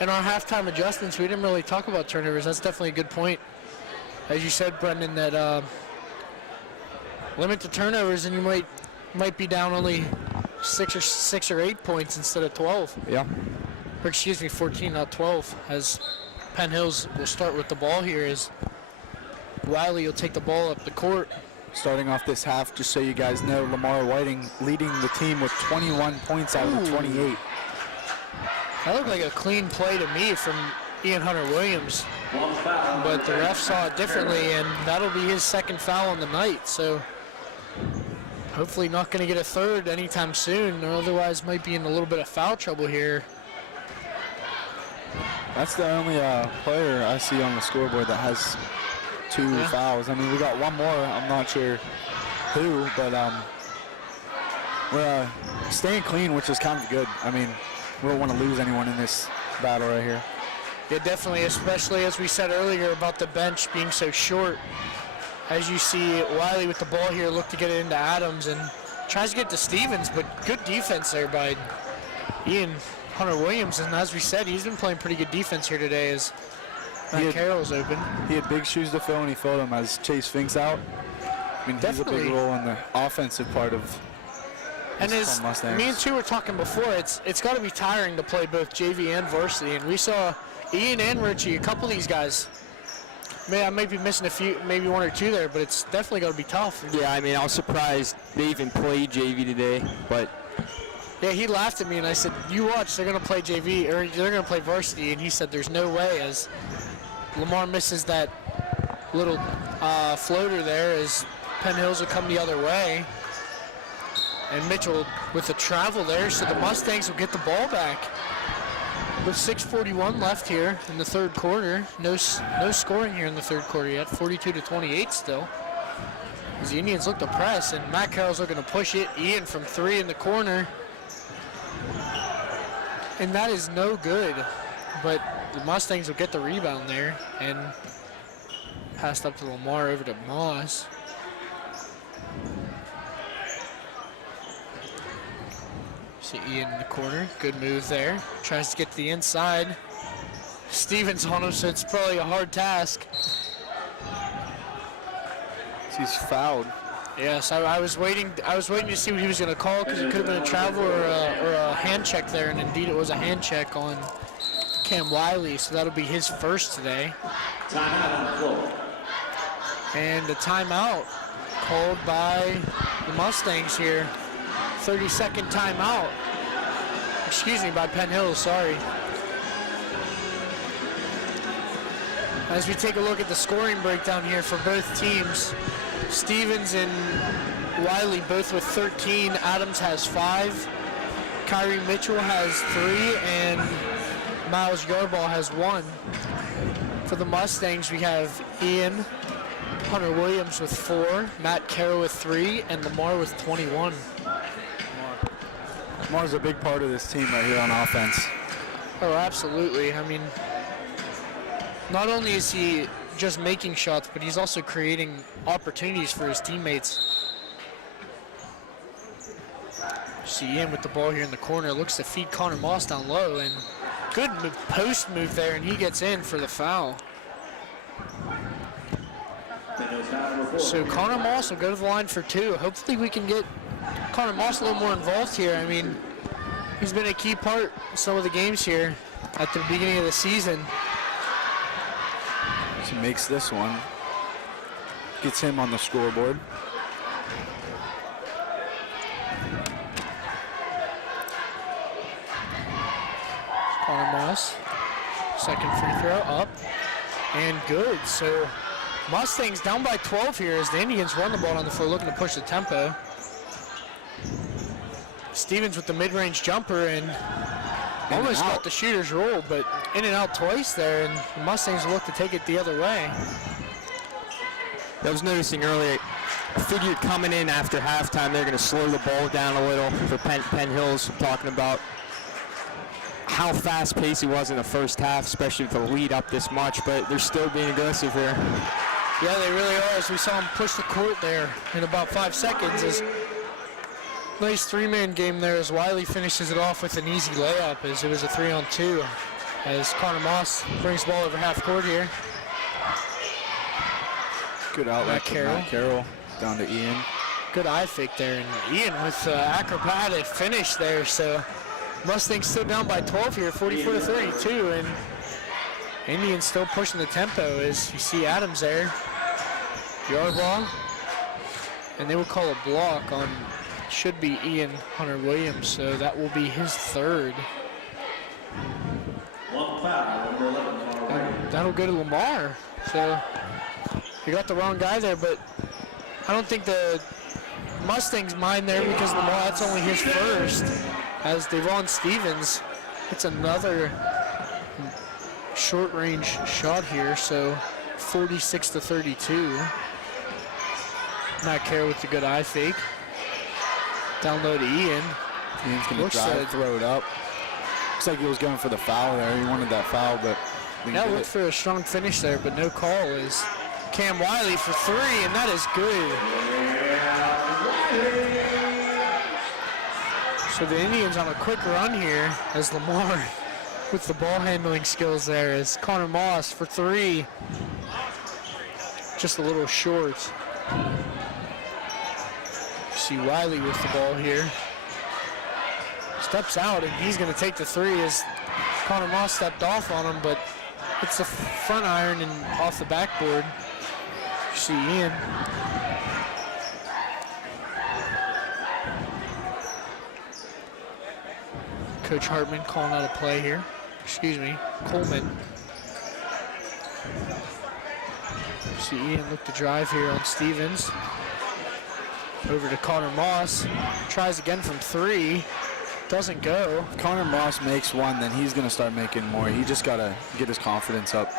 in our halftime adjustments, we didn't really talk about turnovers. That's definitely a good point, as you said, Brendan. That limit the turnovers, and you might be down only six or 8 points instead of 12. Yeah. Or excuse me, 14, not 12. As Penn Hills will start with the ball here, as Wiley will take the ball up the court. Starting off this half, just so you guys know, Lamar Whiting leading the team with 21 points out of 28. That looked like a clean play to me from Ian Hunter-Williams, but the ref saw it differently, and that'll be his second foul on the night. So hopefully not going to get a third anytime soon, or otherwise might be in a little bit of foul trouble here. That's the only player I see on the scoreboard that has 2 fouls. I mean, we got one more. I'm not sure who, but we're staying clean, which is kind of good. I mean, we don't want to lose anyone in this battle right here. Yeah, definitely, especially as we said earlier about the bench being so short. As you see, Wiley with the ball here look to get it into Adams and tries to get to Stevens, but good defense there by Ian Hunter-Williams. And as we said, he's been playing pretty good defense here today as Matt Carroll's open. He had big shoes to fill, and he filled them as Chase Fink's out. I mean, he's a big role in the offensive part of and as Mustangs. Me and Stu were talking before, it's got to be tiring to play both JV and varsity. And we saw Ian and Richie, a couple of these guys. I might be missing a few, maybe 1 or 2 there, but it's definitely going to be tough. Yeah, I mean, I was surprised they even played JV today, but... Yeah, he laughed at me, and I said, you watch, they're going to play JV, or they're going to play varsity, and he said, there's no way, as Lamar misses that little floater there, as Penn Hills will come the other way. And Mitchell with the travel there, so the Mustangs will get the ball back. With 6:41 left here in the third quarter. No scoring here in the third quarter yet. 42 to 28 still. As the Indians look to press, and Matt Carroll's looking to push it. Ian from 3 in the corner. And that is no good. But the Mustangs will get the rebound there. And passed up to Lamar over to Moss. See Ian in the corner, good move there. Tries to get to the inside. Stevens on him, so it's probably a hard task. He's fouled. Yes, I was waiting to see what he was going to call, because it could have been a travel or a hand check there, and indeed it was a hand check on Cam Wiley, so that'll be his first today. Timeout on the floor. And a timeout called by the Mustangs here. 30-second timeout. Excuse me, by Penn Hills, sorry. As we take a look at the scoring breakdown here for both teams, Stevens and Wiley both with 13. Adams has 5. Kyrie Mitchell has 3, and Miles Yarball has 1. For the Mustangs, we have Ian Hunter-Williams with 4, Matt Carroll with 3, and Lamar with 21. Lamar's a big part of this team right here on offense. Oh, absolutely. I mean, not only is he just making shots, but he's also creating opportunities for his teammates. See Ian with the ball here in the corner, looks to feed Connor Moss down low, and good post move there, and he gets in for the foul. So Connor Moss will go to the line for 2. Hopefully we can get Connor Moss a little more involved here. I mean, he's been a key part in some of the games here at the beginning of the season. He makes this one. Gets him on the scoreboard. Connor Moss. Second free throw up and good. So Mustangs down by 12 here as the Indians run the ball on the floor looking to push the tempo. Stevens with the mid-range jumper and almost got the shooter's roll, but in and out twice there, and the Mustangs look to take it the other way. I was noticing earlier, I figured coming in after halftime, they're going to slow the ball down a little for Penn Hills. Talking about how fast-paced it was in the first half, especially with the lead up this much, but they're still being aggressive here. Yeah, they really are, as we saw them push the court there in about 5 seconds. Nice three-man game there as Wiley finishes it off with an easy layup as it was a 3-on-2 as Connor Moss brings the ball over half court here. Good outlet from Matt Carroll down to Ian. Good eye fake there, and Ian with acrobatic finish there. So Mustangs still down by 12 here, 44-32, and Indians still pushing the tempo as you see Adams there. Yard ball, and they will call a block on, should be Ian Hunter Williams, so that will be his third. One foul, number 11, And that'll go to Lamar. So you got the wrong guy there, but I don't think the Mustangs mind there because Lamar, that's only his first. As Devon Stevens hits another short-range shot here, so 46-32. Matt Carroll with the good eye fake. Down low to Ian. Ian's going to drive, throw it up. Looks like he was going for the foul there. He wanted that foul, but yeah, looked for a strong finish there, but no call. Is Cam Wiley for three, and that is good. So the Indians on a quick run here as Lamar with the ball handling skills there as Connor Moss for three. Just a little short. See Wiley with the ball here. Steps out and he's going to take the three as Connor Moss stepped off on him, but it's the front iron and off the backboard. You see Ian. Coach Hartman calling out a play here. Excuse me, Coleman. See Ian look to drive here on Stevens. Over to Connor Moss. Tries again from three. Doesn't go. If Connor Moss makes one, then he's going to start making more. He just got to get his confidence up.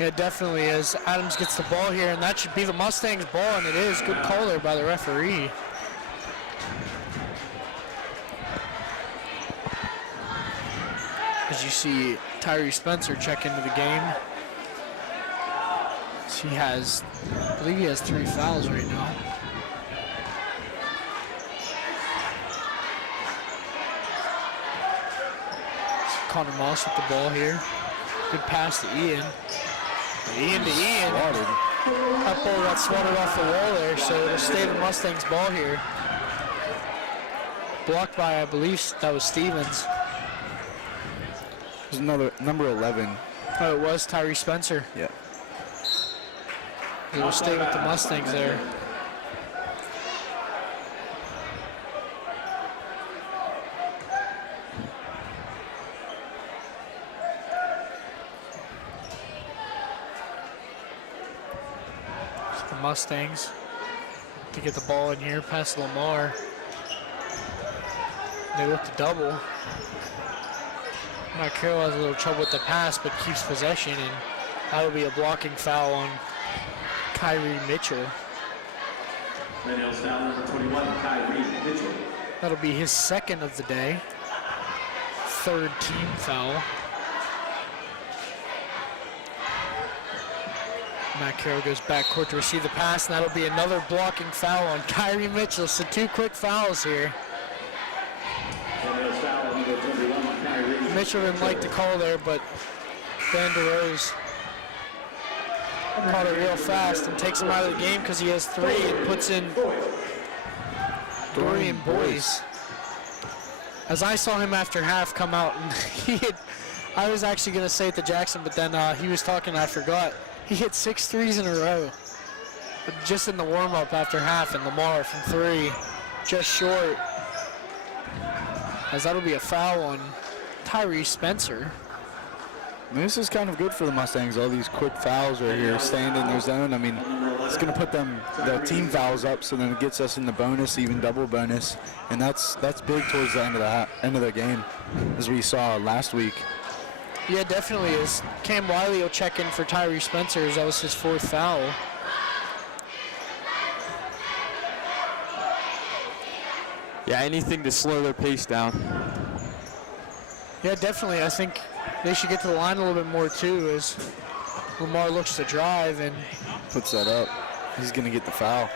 Yeah, it definitely is. Adams gets the ball here, and that should be the Mustangs' ball, and it is. Good call there by the referee. As you see Tyree Spencer check into the game. He has, I believe he has 3 fouls right now. Connor Moss with the ball here. Good pass to Ian. Ian to Ian. That ball got swatted off the wall there, so it'll stay the Mustangs' ball here. Blocked by, I believe that was Stevens. There's another number 11. Oh, it was Tyree Spencer. Yeah. It'll stay with the Mustangs there. It's the Mustangs to get the ball in here past Lamar. They look to double. Matt Carroll has a little trouble with the pass, but keeps possession, and that will be a blocking foul on Kyrie Mitchell. Penn foul number 21, Kyrie Mitchell. That'll be his second of the day. Third team foul. Matt Carroll goes back court to receive the pass, and that'll be another blocking foul on Kyrie Mitchell. So 2 quick fouls here. Foul number 21, Kyrie. Mitchell didn't like the call there, but Van der Rohe caught it real fast and takes him out of the game because he has 3 and puts in Dorian Boyce. As I saw him after half come out, and I was actually going to say it to Jackson, but then he was talking and I forgot. He hit 6 threes in a row, but just in the warm-up after half, and Lamar from 3, just short. As that'll be a foul on Tyree Spencer. I mean, this is kind of good for the Mustangs. All these quick fouls right here, staying in their zone. I mean, it's going to put the team fouls up, so then it gets us in the bonus, even double bonus, and that's big towards the end of the game, as we saw last week. Yeah, definitely is. Cam Wiley will check in for Tyree Spencer, as that was his 4th foul. Yeah, anything to slow their pace down. Yeah, definitely. I think they should get to the line a little bit more too, as Lamar looks to drive and Puts that up. He's going to get the foul.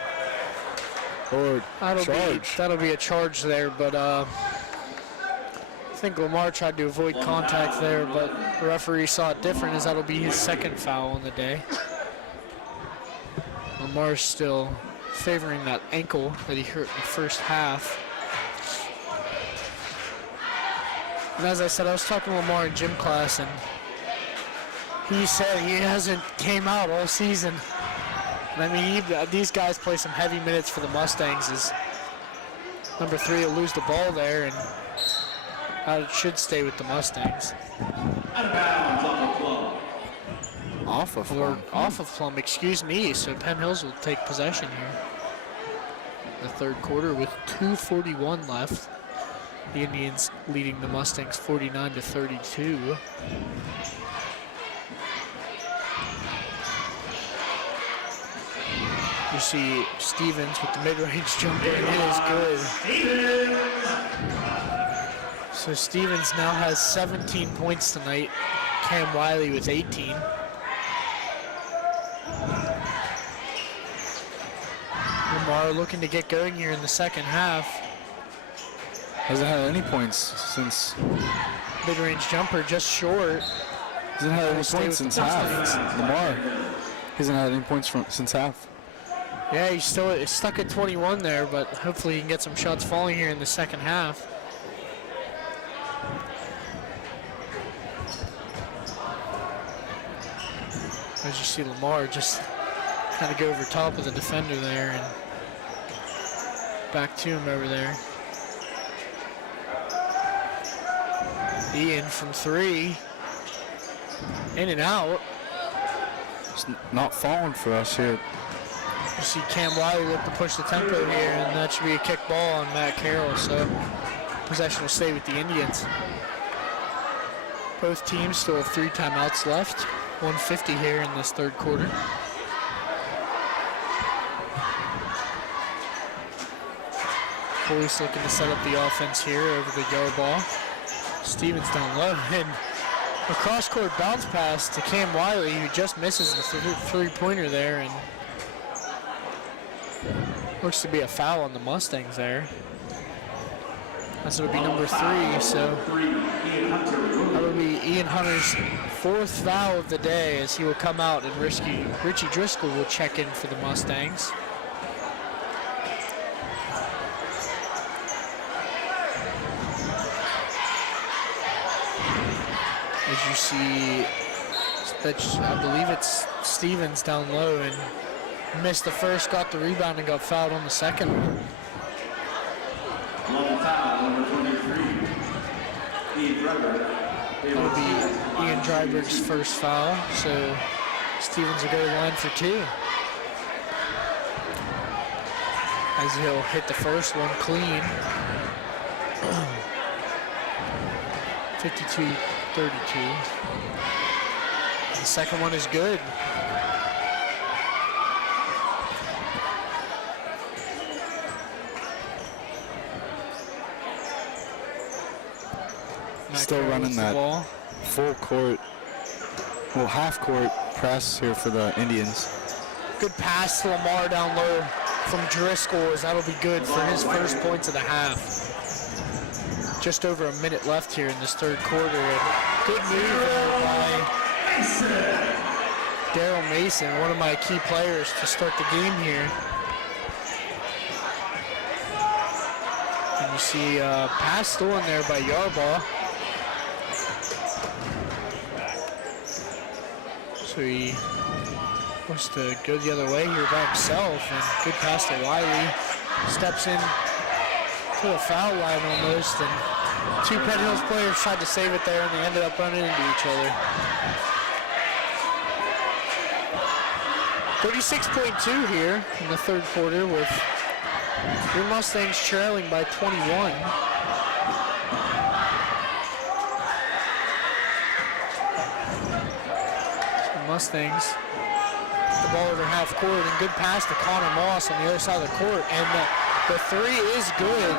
Or charge. that'll be a charge there, but I think Lamar tried to avoid contact there, but the referee saw it different, as that'll be his 2nd foul on the day. Lamar's still favoring that ankle that he hurt in the first half. And as I said, I was talking to Lamar in gym class, and he said he hasn't came out all season. And I mean, these guys play some heavy minutes for the Mustangs. As number 3 will lose the ball there, and it should stay with the Mustangs. Out of bounds off of Plum. Off of Plum, excuse me. So Penn Hills will take possession here. The 3rd quarter with 2:41 left. The Indians leading the Mustangs 49-32. You see Stevens with the mid-range jumper, and it is good. So Stevens now has 17 points tonight. Cam Wiley with 18. Lamar looking to get going here in the 2nd half. Hasn't had any points since. Mid-range jumper just short. Hasn't had any points since half. Lamar hasn't had any points since half. Yeah, he's still stuck at 21 there, but hopefully he can get some shots falling here in the 2nd half. As you see Lamar just kind of go over top of the defender there and back to him over there. Ian from 3. In and out. It's not falling for us here. You see Cam Wiley look to push the tempo here, and that should be a kick ball on Matt Carroll, so possession will stay with the Indians. Both teams still have 3 timeouts left. 1:50 here in this 3rd quarter. Police looking to set up the offense here over the yellow ball. Stevens down low, and a cross-court bounce pass to Cam Wiley, who just misses the 3-pointer there, and looks to be a foul on the Mustangs there. As it'll be number 3, so that'll be Ian Hunter's 4th foul of the day, as he will come out, and Richie Driscoll will check in for the Mustangs. As you see, I believe it's Stevens down low, and missed the first, got the rebound, and got fouled on the 2nd one. Number 23, Ian Dryberg. That'll be Ian Dryberg's 1st foul, so Stevens will go to the line for 2. As he'll hit the first one clean. 52-32. The 2nd one is good. Still running that full court, well, half court press here for the Indians. Good pass to Lamar down low from Driscoll, as that'll be good for his 1st points of the half. Just over a minute left here in this 3rd quarter. And good move there by Daryl Mason, one of my key players to start the game here. And you see pass stolen there by Yarbaugh. So he wants to go the other way here by himself, and good pass to Wiley. Steps in to the foul line almost, and Two Penn Hills players tried to save it there, and they ended up running into each other. 36.2 here in the third quarter with your Mustangs trailing by 21. The Mustangs the ball over half court, and good pass to Connor Moss on the other side of the court, and the three is good.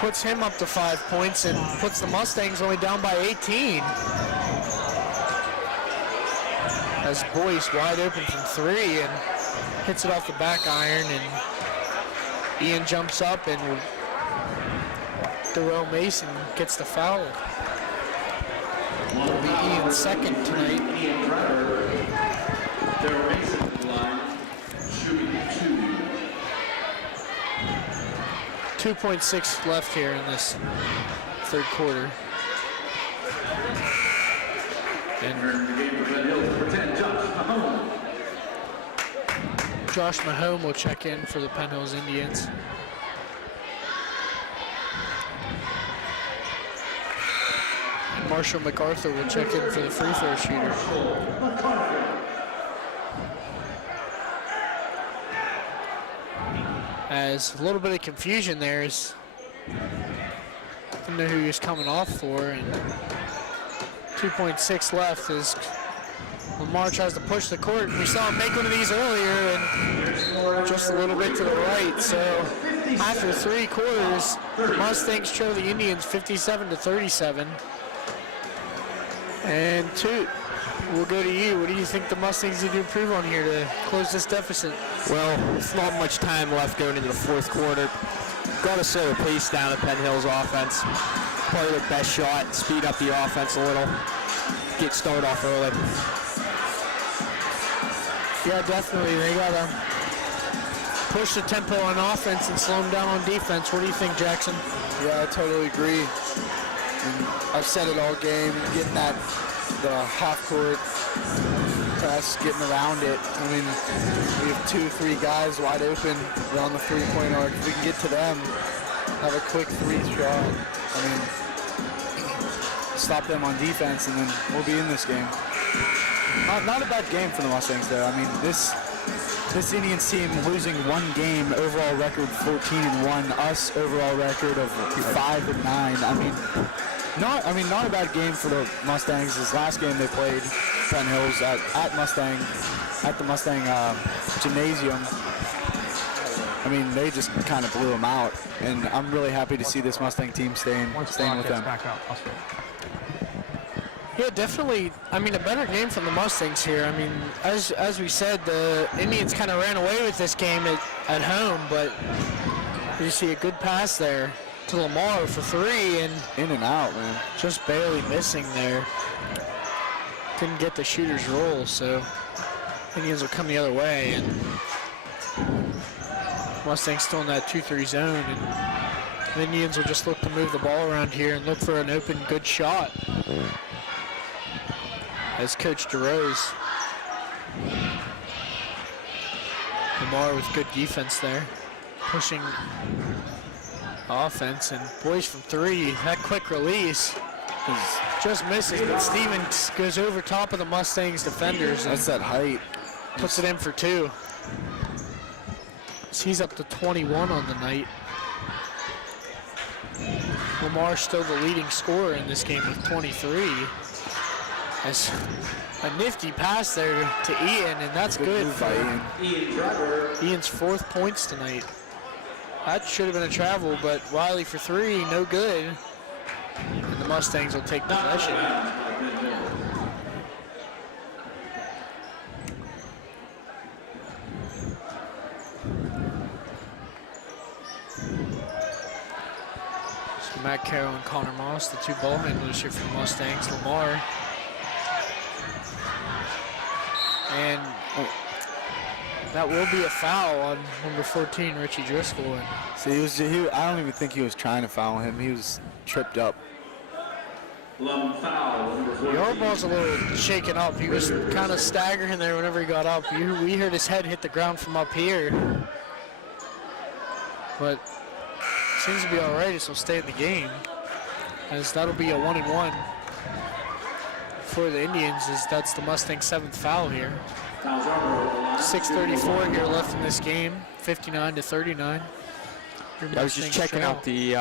Puts him up to 5 points and puts the Mustangs only down by 18. As Boyce wide open from three and hits it off the back iron, and Ian jumps up and Darrell Mason gets the foul. It'll be Ian's second tonight. Ian Driver, Darrell Mason to the line, shooting 2. 2.6 left here in this third quarter. Entering the game for Penn Hills, number 10, Josh Mahone. Josh Mahone will check in for the Penn Hills Indians. And Marshall MacArthur will check in for the free throw shooter. As a little bit of confusion there, is didn't know who he was coming off for, and 2.6 left as Lamar tries to push the court. We saw him make one of these earlier and just a little bit to the right. So after 3 quarters, the Mustangs trail the Indians 57-37. And Toot, we'll go to you. What do you think the Mustangs need to improve on here to close this deficit? Well, there's not much time left going into the fourth quarter. Got to slow the pace down at Penn Hills offense. Probably their best shot, speed up the offense a little, get started off early. Yeah, definitely. They got to push the tempo on offense and slow them down on defense. What do you think, Jackson? Yeah, I totally agree. And I've said it all game, getting the half-court press, getting around it. I mean, we have 2-3 guys wide open around the three-point arc. If we can get to them, have a quick 3 shot, I mean, stop them on defense, and then we'll be in this game. Not a bad game for the Mustangs, though. I mean, this Indians team losing 1 game, overall record 14-1, us overall record of 5-9. Not a bad game for the Mustangs. This last game they played Penn Hills at the Mustang Gymnasium. I mean, they just kind of blew them out, and I'm really happy to see this Mustang team staying with them. Yeah, definitely. I mean, a better game from the Mustangs here. I mean, as we said, the Indians kind of ran away with this game at home, but you see a good pass there to Lamar for 3, and In and out, man. just barely missing there. Didn't get the shooter's roll, so Indians will come the other way, and Mustangs still in that 2-3 zone, and the Indians will just look to move the ball around here and look for an open, good shot. As Coach DeRose. Lamar with good defense there, pushing offense, and Boyce from 3. That quick release just misses, but Stevens goes over top of the Mustangs defenders. That's that height. Puts it in for 2. So he's up to 21 on the night. Lamar still the leading scorer in this game with 23. As a nifty pass there to Ian, and that's good move by Ian. Ian Driver, Ian's 4th points tonight. That should have been a travel, but Wiley for 3, no good. And the Mustangs will take possession. So Matt Carroll and Connor Moss, the 2 ball handlers here for the Mustangs. Lamar. And that will be a foul on number 14, Richie Driscoll. And See, I don't even think he was trying to foul him. He was tripped up. Plum foul, number 14. Yarbaugh's a little shaken up. He was kind of staggering there whenever he got up. We heard his head hit the ground from up here. But Seems to be all right, so stay in the game. As that'll be a 1-and-1 for the Indians, as that's the Mustangs' 7th foul here. 6:34 here left in this game, 59-39. I was just checking out the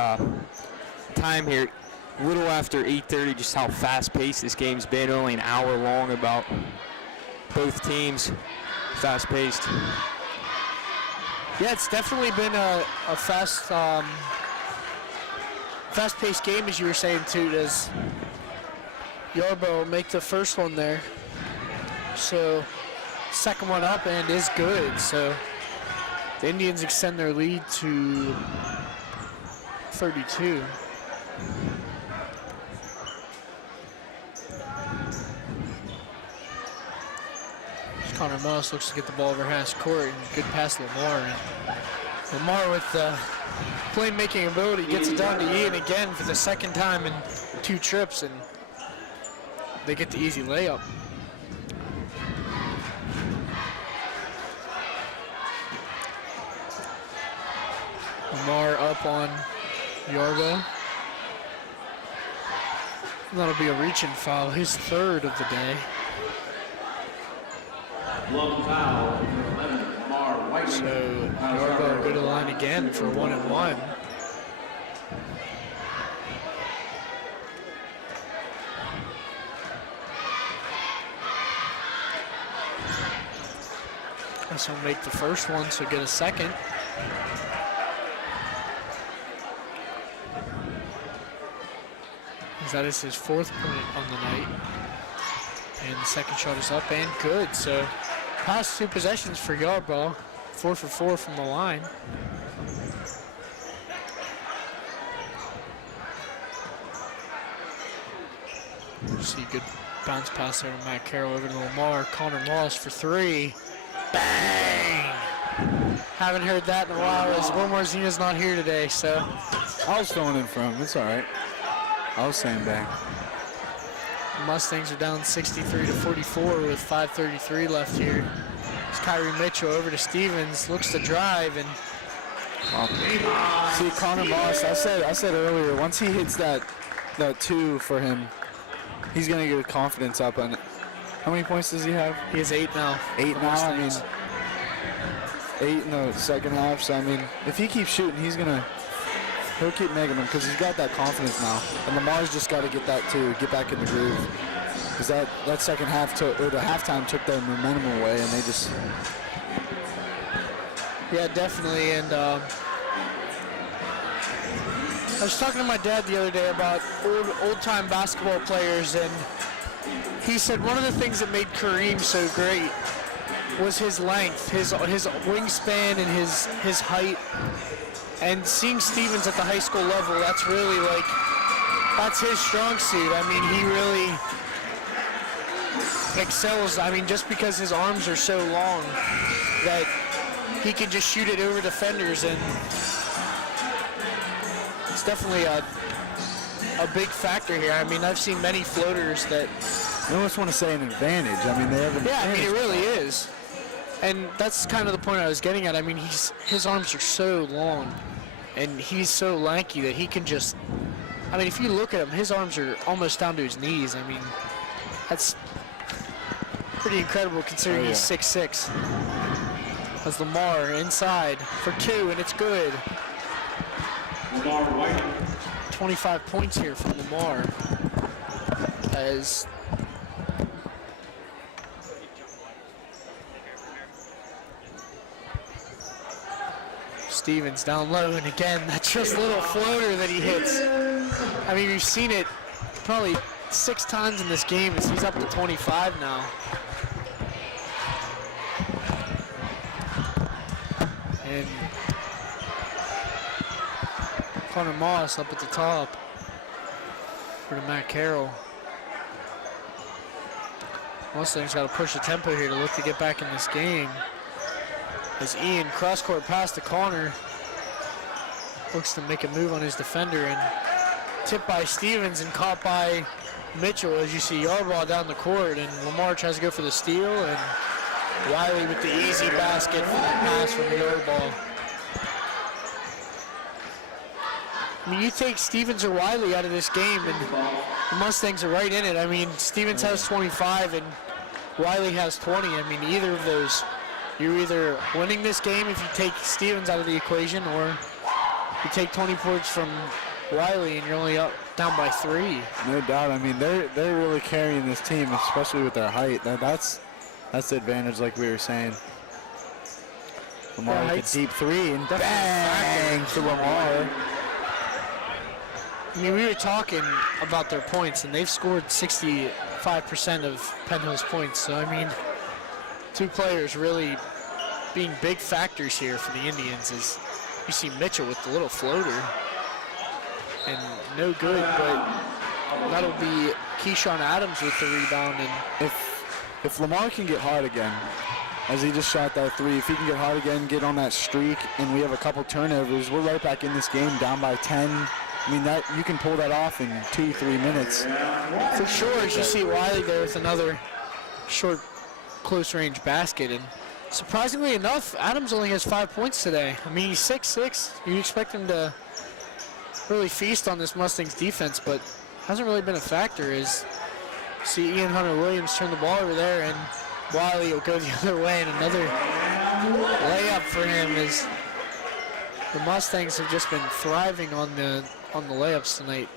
time here. A little after 8:30, just how fast-paced this game's been. Only an hour long, about both teams. Fast-paced. Yeah, it's definitely been a fast-paced game, as you were saying too. Does Yarbo make the first one there? So second one up and is good. So the Indians extend their lead to 32. Connor Moss looks to get the ball over half court, and good pass to Lamar. And Lamar with playmaking ability gets it down to Ian again for the second time in 2 trips, and they get the easy layup. Lamar up on Yarbo. That'll be a reaching foul, his 3rd of the day. Plum foul, number 11, Lamar White. So Yarbo go to the line again for 1-and-1. This will make the first one, so get a second. That is his 4th point on the night. And the second shot is up and good. So past 2 possessions for Yarbo. 4 for 4 from the line. See, good bounce pass there to Matt Carroll over to Lamar. Connor Moss for 3. Bang! Haven't heard that in a while as Wilmar Zena's not here today, so. I was throwing in for him. It's all right. I was saying bang. The Mustangs are down 63-44 with 5:33 left here. It's Kyrie Mitchell over to Stevens, looks to drive and. See, Connor Moss, I said earlier, once he hits that 2 for him, he's gonna get his confidence up. And how many points does he have? He has 8 now. 8 now. I mean, 8 in the second half. So I mean, if he keeps shooting, he'll keep making them because he's got that confidence now. And Lamar's just got to get that too, get back in the groove. Because that second half the halftime took their momentum away, and they just. Yeah, definitely. And I was talking to my dad the other day about old-time basketball players, and he said one of the things that made Kareem so great was his length, his wingspan, and his height. And seeing Stevens at the high school level, that's really that's his strong suit. I mean, he really excels. I mean, just because his arms are so long that he can just shoot it over defenders, and it's definitely a big factor here. I mean, I've seen many floaters that. I almost want to say an advantage. I mean, they have an advantage. Yeah, I mean, it really is. And that's kind of the point I was getting at. I mean, his arms are so long, and he's so lanky that he can just. I mean, if you look at him, his arms are almost down to his knees. I mean, that's pretty incredible considering he's 6'6". As Lamar inside for 2, and it's good. Lamar White. 25 points here from Lamar. As Stevens down low, and again, that's just a little floater that he hits. I mean, we've seen it probably 6 times in this game, as he's up to 25 now. And Connor Moss up at the top for Matt Carroll. Mustang's got to push the tempo here to look to get back in this game. As Ian cross-court pass to Connor. Looks to make a move on his defender, and tipped by Stevens and caught by Mitchell, as you see Yarbrough down the court, and Lamar tries to go for the steal, and Wiley with the easy basket for the pass from Yarbrough. I mean, you take Stevens or Wiley out of this game, and the Mustangs are right in it. I mean, Stevens has 25, and Wiley has 20. I mean, either of those, you're either winning this game if you take Stevens out of the equation, or you take 20 points from Wiley and you're only down by 3. No doubt. I mean, they're really carrying this team, especially with their height. That's the advantage, like we were saying. Lamar with a deep 3 and bang to Lamar. I mean, we were talking about their points, and they've scored 65% of Penn Hill's points. So, I mean, 2 players really being big factors here for the Indians. Is you see Mitchell with the little floater, and no good, but that'll be Keyshawn Adams with the rebound. And if Lamar can get hot again, as he just shot that 3, if he can get hot again, get on that streak, and we have a couple turnovers, we're right back in this game, down by 10. I mean, that you can pull that off in 2-3 minutes. For sure, as you see Wiley there with another short, close-range basket. And surprisingly enough, Adams only has 5 points today. I mean, he's 6'6". You expect him to really feast on this Mustangs defense, but hasn't really been a factor. As you see Ian Hunter-Williams turn the ball over there, and Wiley will go the other way, and another layup for him. As the Mustangs have just been thriving on the layups tonight.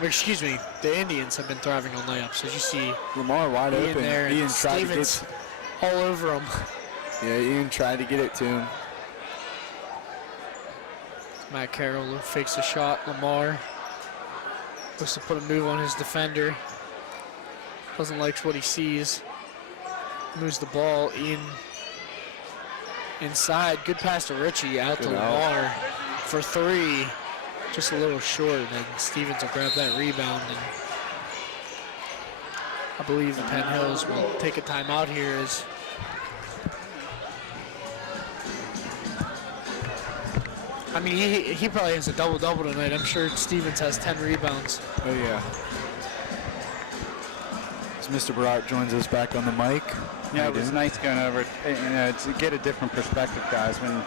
Or excuse me, the Indians have been thriving on layups. As you see Lamar wide Ian open. there, Ian and tried to Stevens get, all over him. yeah, Ian tried to get it to him. Matt Carroll fakes a shot. Lamar looks to put a move on his defender. Doesn't like what he sees. Moves the ball inside. Good pass to Richie, out to Lamar for 3. Just a little short, and Stevens will grab that rebound. And I believe the Penn Hills will take a timeout here. As I mean, he probably has a double-double tonight. I'm sure Stevens has 10 rebounds. Oh, yeah. As Mr. Barat joins us back on the mic. Yeah, it was nice going over, to get a different perspective, guys. When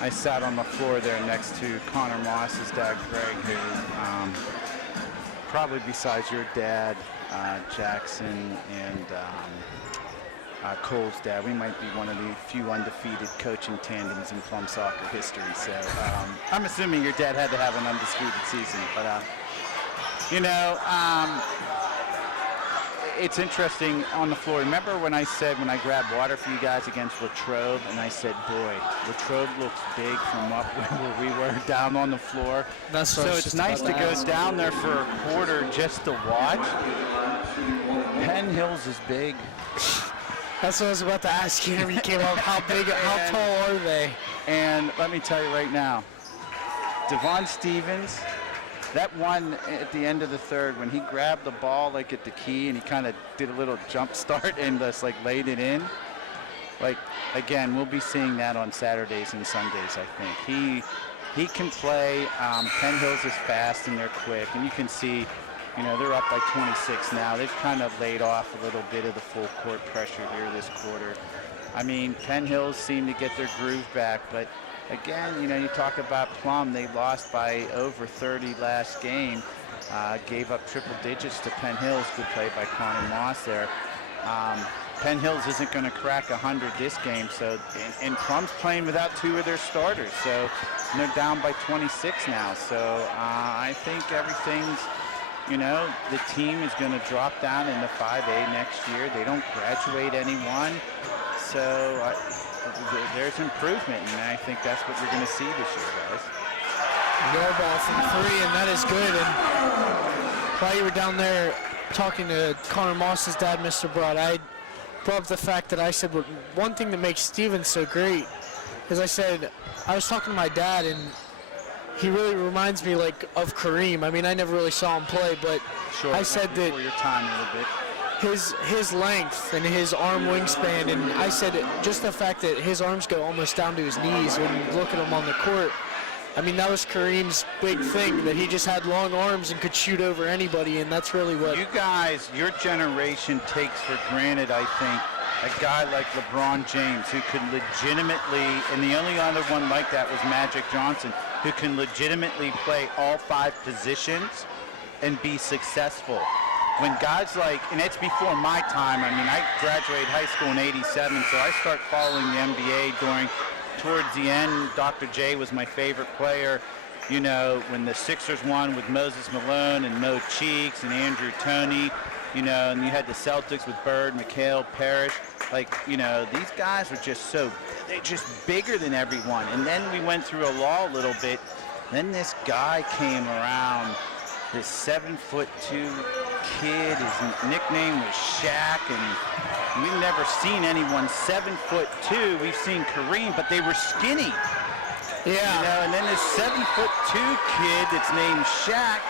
I sat on the floor there next to Connor Moss's dad, Greg, who probably besides your dad, Jackson, and Cole's dad, we might be one of the few undefeated coaching tandems in Plum soccer history. So I'm assuming your dad had to have an undisputed season. But, it's interesting on the floor. Remember when I said when I grabbed water for you guys against Latrobe, and I said, boy, Latrobe looks big from up where we were down on the floor. That's what so it's nice to go down there for a quarter just to watch. Penn Hills is big. That's what I was about to ask you when you came up. How big, how tall are they? And let me tell you right now, Devon Stevens, that one at the end of the third, when he grabbed the ball like at the key and he kind of did a little jump start and just like laid it in, like again, we'll be seeing that on Saturdays and Sundays, I think. He can play. Penn Hills is fast and they're quick, and you can see, they're up by 26 now. They've kind of laid off a little bit of the full court pressure here this quarter. I mean, Penn Hills seem to get their groove back, but again, you talk about Plum. They lost by over 30 last game. Gave up triple digits to Penn Hills. Good play by Connor Moss there. Penn Hills isn't going to crack 100 this game. So, and Plum's playing without 2 of their starters. So they're down by 26 now. So I think everything's, the team is going to drop down into 5A next year. They don't graduate anyone. So there's improvement, and I think that's what you're going to see this year, guys. Yard ball from 3, and that is good. And while you were down there talking to Connor Moss's dad, Mr. Broad, I brought up the fact that I said one thing that makes Stevens so great is I said, I was talking to my dad, and he really reminds me of Kareem. I mean, I never really saw him play, but I said that your time a little bit. his length and his arm wingspan, and I said just the fact that his arms go almost down to his knees when you look at him on the court. I mean, that was Kareem's big thing, that he just had long arms and could shoot over anybody, and that's really what... You guys, your generation takes for granted, I think, a guy like LeBron James who could legitimately, and the only other one like that was Magic Johnson, who can legitimately play all 5 positions and be successful. When guys like, and it's before my time, I mean, I graduated high school in '87, so I start following the NBA towards the end. Dr. J was my favorite player. You know, when the Sixers won with Moses Malone and Mo Cheeks and Andrew Toney, you know, and you had the Celtics with Bird, McHale, Parrish. Like, you know, these guys were just they're just bigger than everyone. And then we went through a lull a little bit. Then this guy came around, this 7'2" kid. His nickname was Shaq, and we've never seen anyone 7'2". We've seen Kareem, but they were skinny. Yeah. You know, and then this 7'2" kid that's named Shaq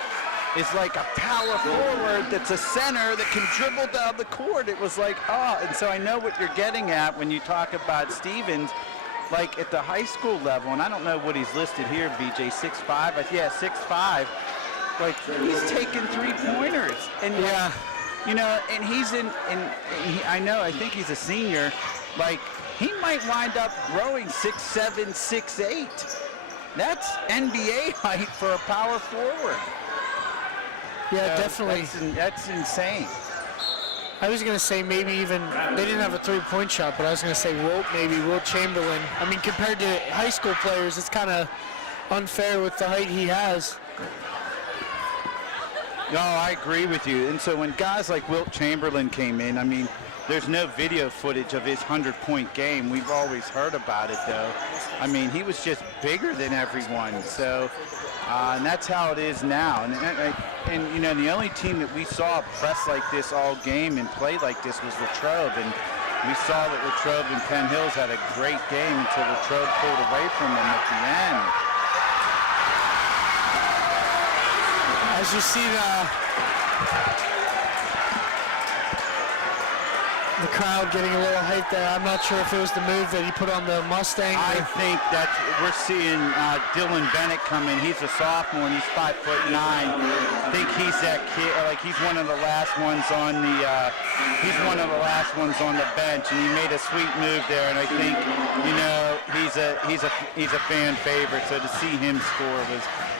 is like a power forward that's a center that can dribble down the court. It was like, and so I know what you're getting at when you talk about Stevens, like at the high school level, and I don't know what he's listed here, BJ, 6'5", yeah, 6'5", like he's taking 3-pointers. And yeah, you know, and he's I think he's a senior, like he might wind up growing 6'7", 6'8". That's NBA height for a power forward. Yeah, definitely. That's insane. I was going to say maybe even, they didn't have a 3-point shot, but I was going to say Wilt Chamberlain. I mean, compared to high school players, it's kind of unfair with the height he has. No, I agree with you. And so when guys like Wilt Chamberlain came in, I mean, there's no video footage of his 100-point game. We've always heard about it, though. I mean, he was just bigger than everyone. So, and that's how it is now. And you know, the only team that we saw press like this all game and play like this was Latrobe. And we saw that Latrobe and Penn Hills had a great game until Latrobe pulled away from them at the end. As you see the crowd getting a little hype there. I'm not sure if it was the move that he put on the Mustang. I think that we're seeing Dylan Bennett come in. He's a sophomore and he's 5'9". I think he's that kid. Like he's one of the last ones on the. He's one of the last ones on the bench, and he made a sweet move there. And I think, you know, he's a fan favorite. So to see him score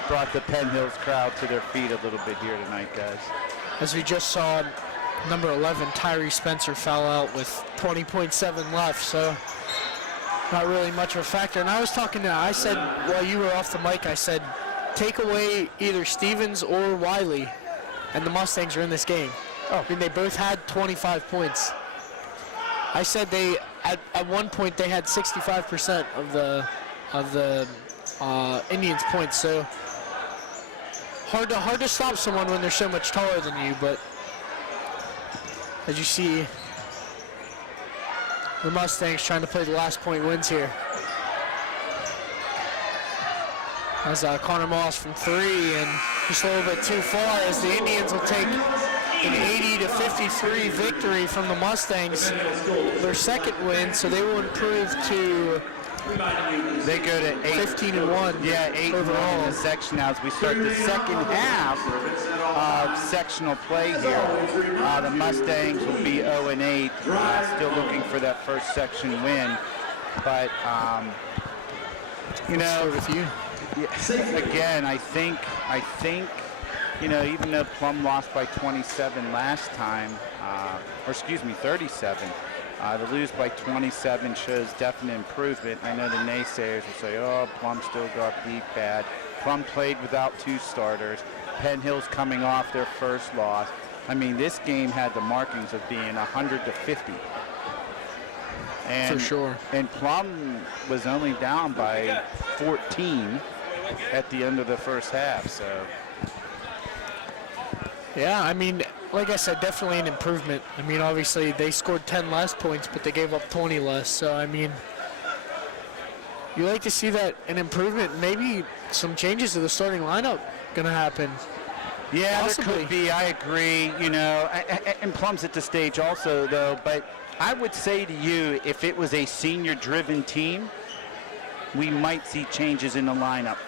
brought the Penn Hills crowd to their feet a little bit here tonight, guys. As we just saw, number 11, Tyree Spencer, foul out with 20.7 left, so not really much of a factor. And I said, while you were off the mic, I said, take away either Stevens or Wiley, and the Mustangs are in this game. I mean, they both had 25 points. I said at one point they had 65% of the Indians' points, so hard to stop someone when they're so much taller than you, but as you see, the Mustangs trying to play the last point wins here. As Connor Moss from 3, and just a little bit too far, as the Indians will take an 80-53 victory from the Mustangs, their second win, so they will improve to, they go to 15-1. Yeah, 8 overall in the section now as we start the second half of sectional play here. The Mustangs will be 0-8, still looking for that first section win. But you know, with you. Again, I think, you know, even though Plum lost by 27 last time, or excuse me, 37. To lose by 27 shows definite improvement. I know the naysayers will say, oh, Plum still got beat bad. Plum played without 2 starters. Penn Hills coming off their first loss. I mean, this game had the markings of being 100-50. And, for sure. And Plum was only down by 14 at the end of the first half, so. Yeah, I mean, like I said, definitely an improvement. I mean, obviously they scored 10 less points, but they gave up 20 less. So, I mean, you like to see that an improvement, maybe some changes to the starting lineup going to happen. Yeah, possibly. There could be. I agree. You know, and Plum's at the stage also, though. But I would say to you, if it was a senior-driven team, we might see changes in the lineup.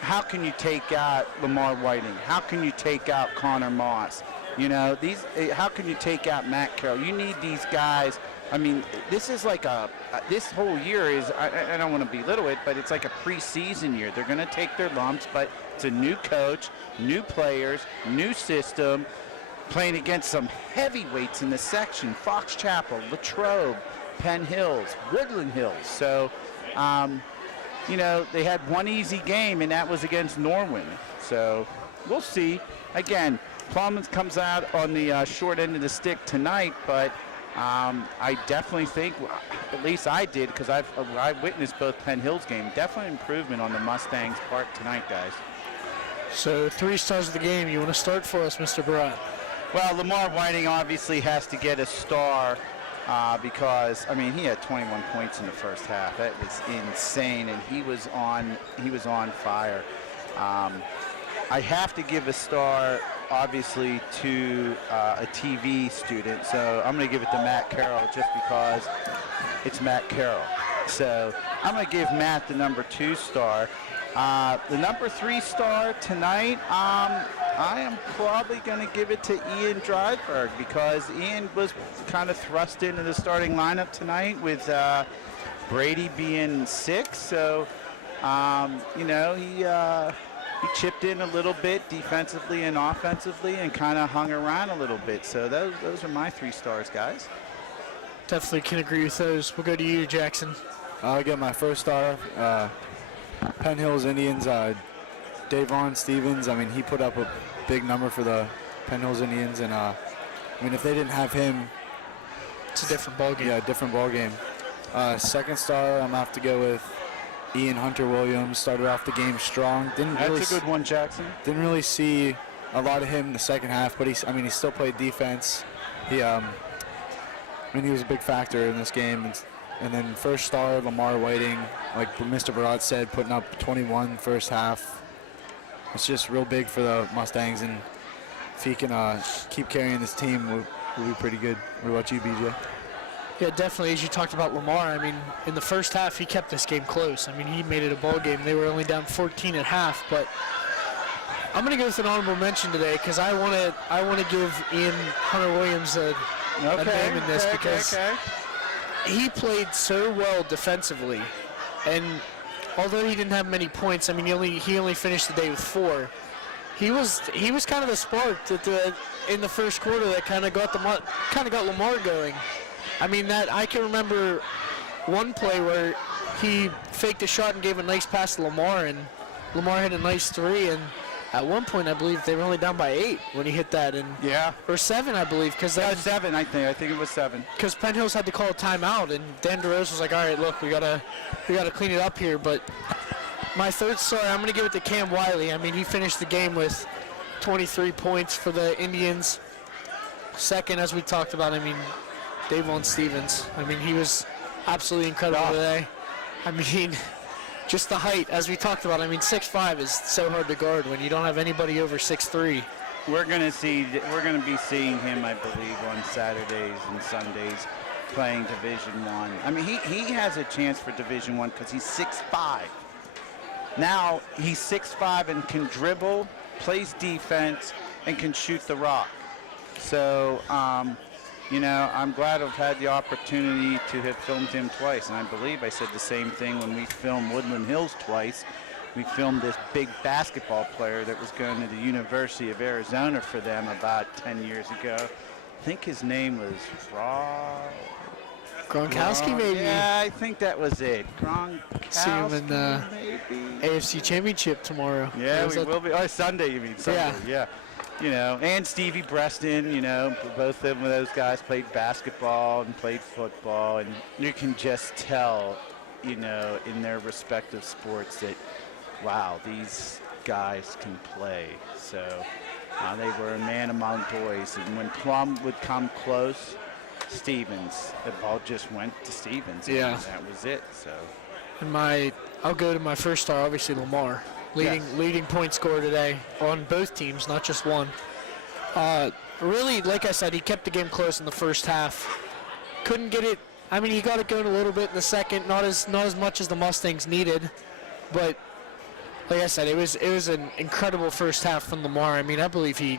How can you take out Lamar Whiting? How can you take out Connor Moss? You know, how can you take out Matt Carroll? You need these guys I mean, this is like this whole year is, I don't want to belittle it, but it's like a preseason year. They're going to take their lumps, but it's a new coach, new players, new system, playing against some heavyweights in the section: Fox Chapel, Latrobe, Penn Hills, Woodland Hills. So, you know, they had one easy game, and that was against Norwin. So we'll see. Again, Plum comes out on the short end of the stick tonight, but I definitely think, at least I did, because I witnessed both Penn Hills game. Definitely improvement on the Mustangs' part tonight, guys. So 3 stars of the game. You want to start for us, Mr. Barat? Well, Lamar Whiting obviously has to get a star because, I mean, he had 21 points in the first half. That was insane, and he was on fire. I have to give a star, obviously, to a TV student, so I'm going to give it to Matt Carroll just because it's Matt Carroll. So I'm going to give Matt the number 2 star. The number 3 star tonight, I am probably going to give it to Ian Dryberg, because Ian was kind of thrust into the starting lineup tonight with Brady being sick. So, you know, he chipped in a little bit defensively and offensively and kind of hung around a little bit. So those are my 3 stars, guys. Definitely can agree with those. We'll go to you, Jackson. I'll get my first star. Penn Hills Indians, Davon Stevens. I mean, he put up a big number for the Penn Hills Indians, and I mean, if they didn't have him, it's a different ball game. Yeah, a different ball game. Second star, I'm gonna have to go with Ian Hunter Williams. Started off the game strong. That's a good one, Jackson. Didn't really see a lot of him in the second half, but he still played defense. He was a big factor in this game. And then first star, Lamar Whiting, like Mr. Barat said, putting up 21 first half. It's just real big for the Mustangs, and if he can keep carrying this team, we'll be pretty good. What about you, BJ? Yeah, definitely. As you talked about Lamar, I mean, in the first half, he kept this game close. I mean, he made it a ball game. They were only down 14 at half, but I'm going to go with an honorable mention today because I want to give Ian Hunter Williams a name in this because he played so well defensively, and although he didn't have many points, I mean, he only finished the day with 4. He was kind of the spark in the first quarter that kind of got Lamar going. I mean, that I can remember one play where he faked a shot and gave a nice pass to Lamar, and Lamar hit a nice 3. And at one point, I believe they were only down by 8 when he hit that, or 7, I believe, because 7. I think it was 7. Because Penn Hills had to call a timeout, and Dan DeRose was like, "All right, look, we gotta clean it up here." But my third star, I'm gonna give it to Cam Wiley. I mean, he finished the game with 23 points for the Indians. Second, as we talked about, I mean, Davon Stevens. I mean, he was absolutely incredible today. I mean, just the height, as we talked about. I mean, 6'5" is so hard to guard when you don't have anybody over 6'3". We're going to be seeing him, I believe, on Saturdays and Sundays playing Division I. I mean, he has a chance for Division I because he's 6'5". Now he's 6'5" and can dribble, plays defense, and can shoot the rock. So, you know, I'm glad I've had the opportunity to have filmed him twice. And I believe I said the same thing when we filmed Woodland Hills twice. We filmed this big basketball player that was going to the University of Arizona for them about 10 years ago. I think his name was Gronkowski, maybe. Yeah, I think that was it. Gronkowski, see him in the maybe. AFC Championship tomorrow. Yeah, we will be. Oh, Sunday, you mean? Sunday, yeah. You know, and Stevie Breston, you know, both of those guys played basketball and played football, and you can just tell, you know, in their respective sports that, wow, these guys can play. So they were a man among boys, and when Plum would come close, Stevens, the ball just went to Stevens. Yeah. And that was it. So. And I'll go to my first star, obviously Lamar. Leading point scorer today on both teams, not just one. Really, like I said, he kept the game close in the first half. Couldn't get it. I mean, he got it going a little bit in the second, not as much as the Mustangs needed. But like I said, it was an incredible first half from Lamar. I mean, I believe he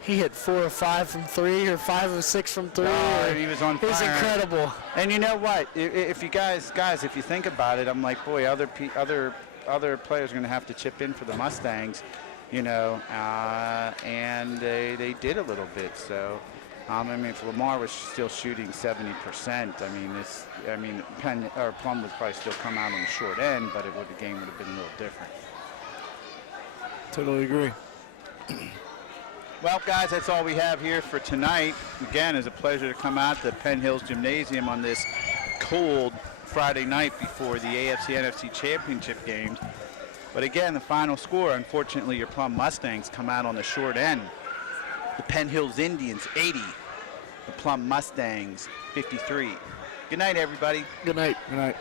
he hit 4 of 5 from 3 or 5 of 6 from 3. Oh, he was on It was fire. incredible. And you know what? If you guys, if you think about it, I'm like, boy, other players are going to have to chip in for the Mustangs, you know, and they did a little bit. So, I mean, if Lamar was still shooting 70%, I mean, Penn or Plum would probably still come out on the short end, but the game would have been a little different. Totally agree. Well, guys, that's all we have here for tonight. Again, it's a pleasure to come out to Penn Hills Gymnasium on this cold Friday night before the AFC-NFC Championship games. But again, the final score, unfortunately, your Plum Mustangs come out on the short end. The Penn Hills Indians, 80. The Plum Mustangs, 53. Good night, everybody. Good night. Good night.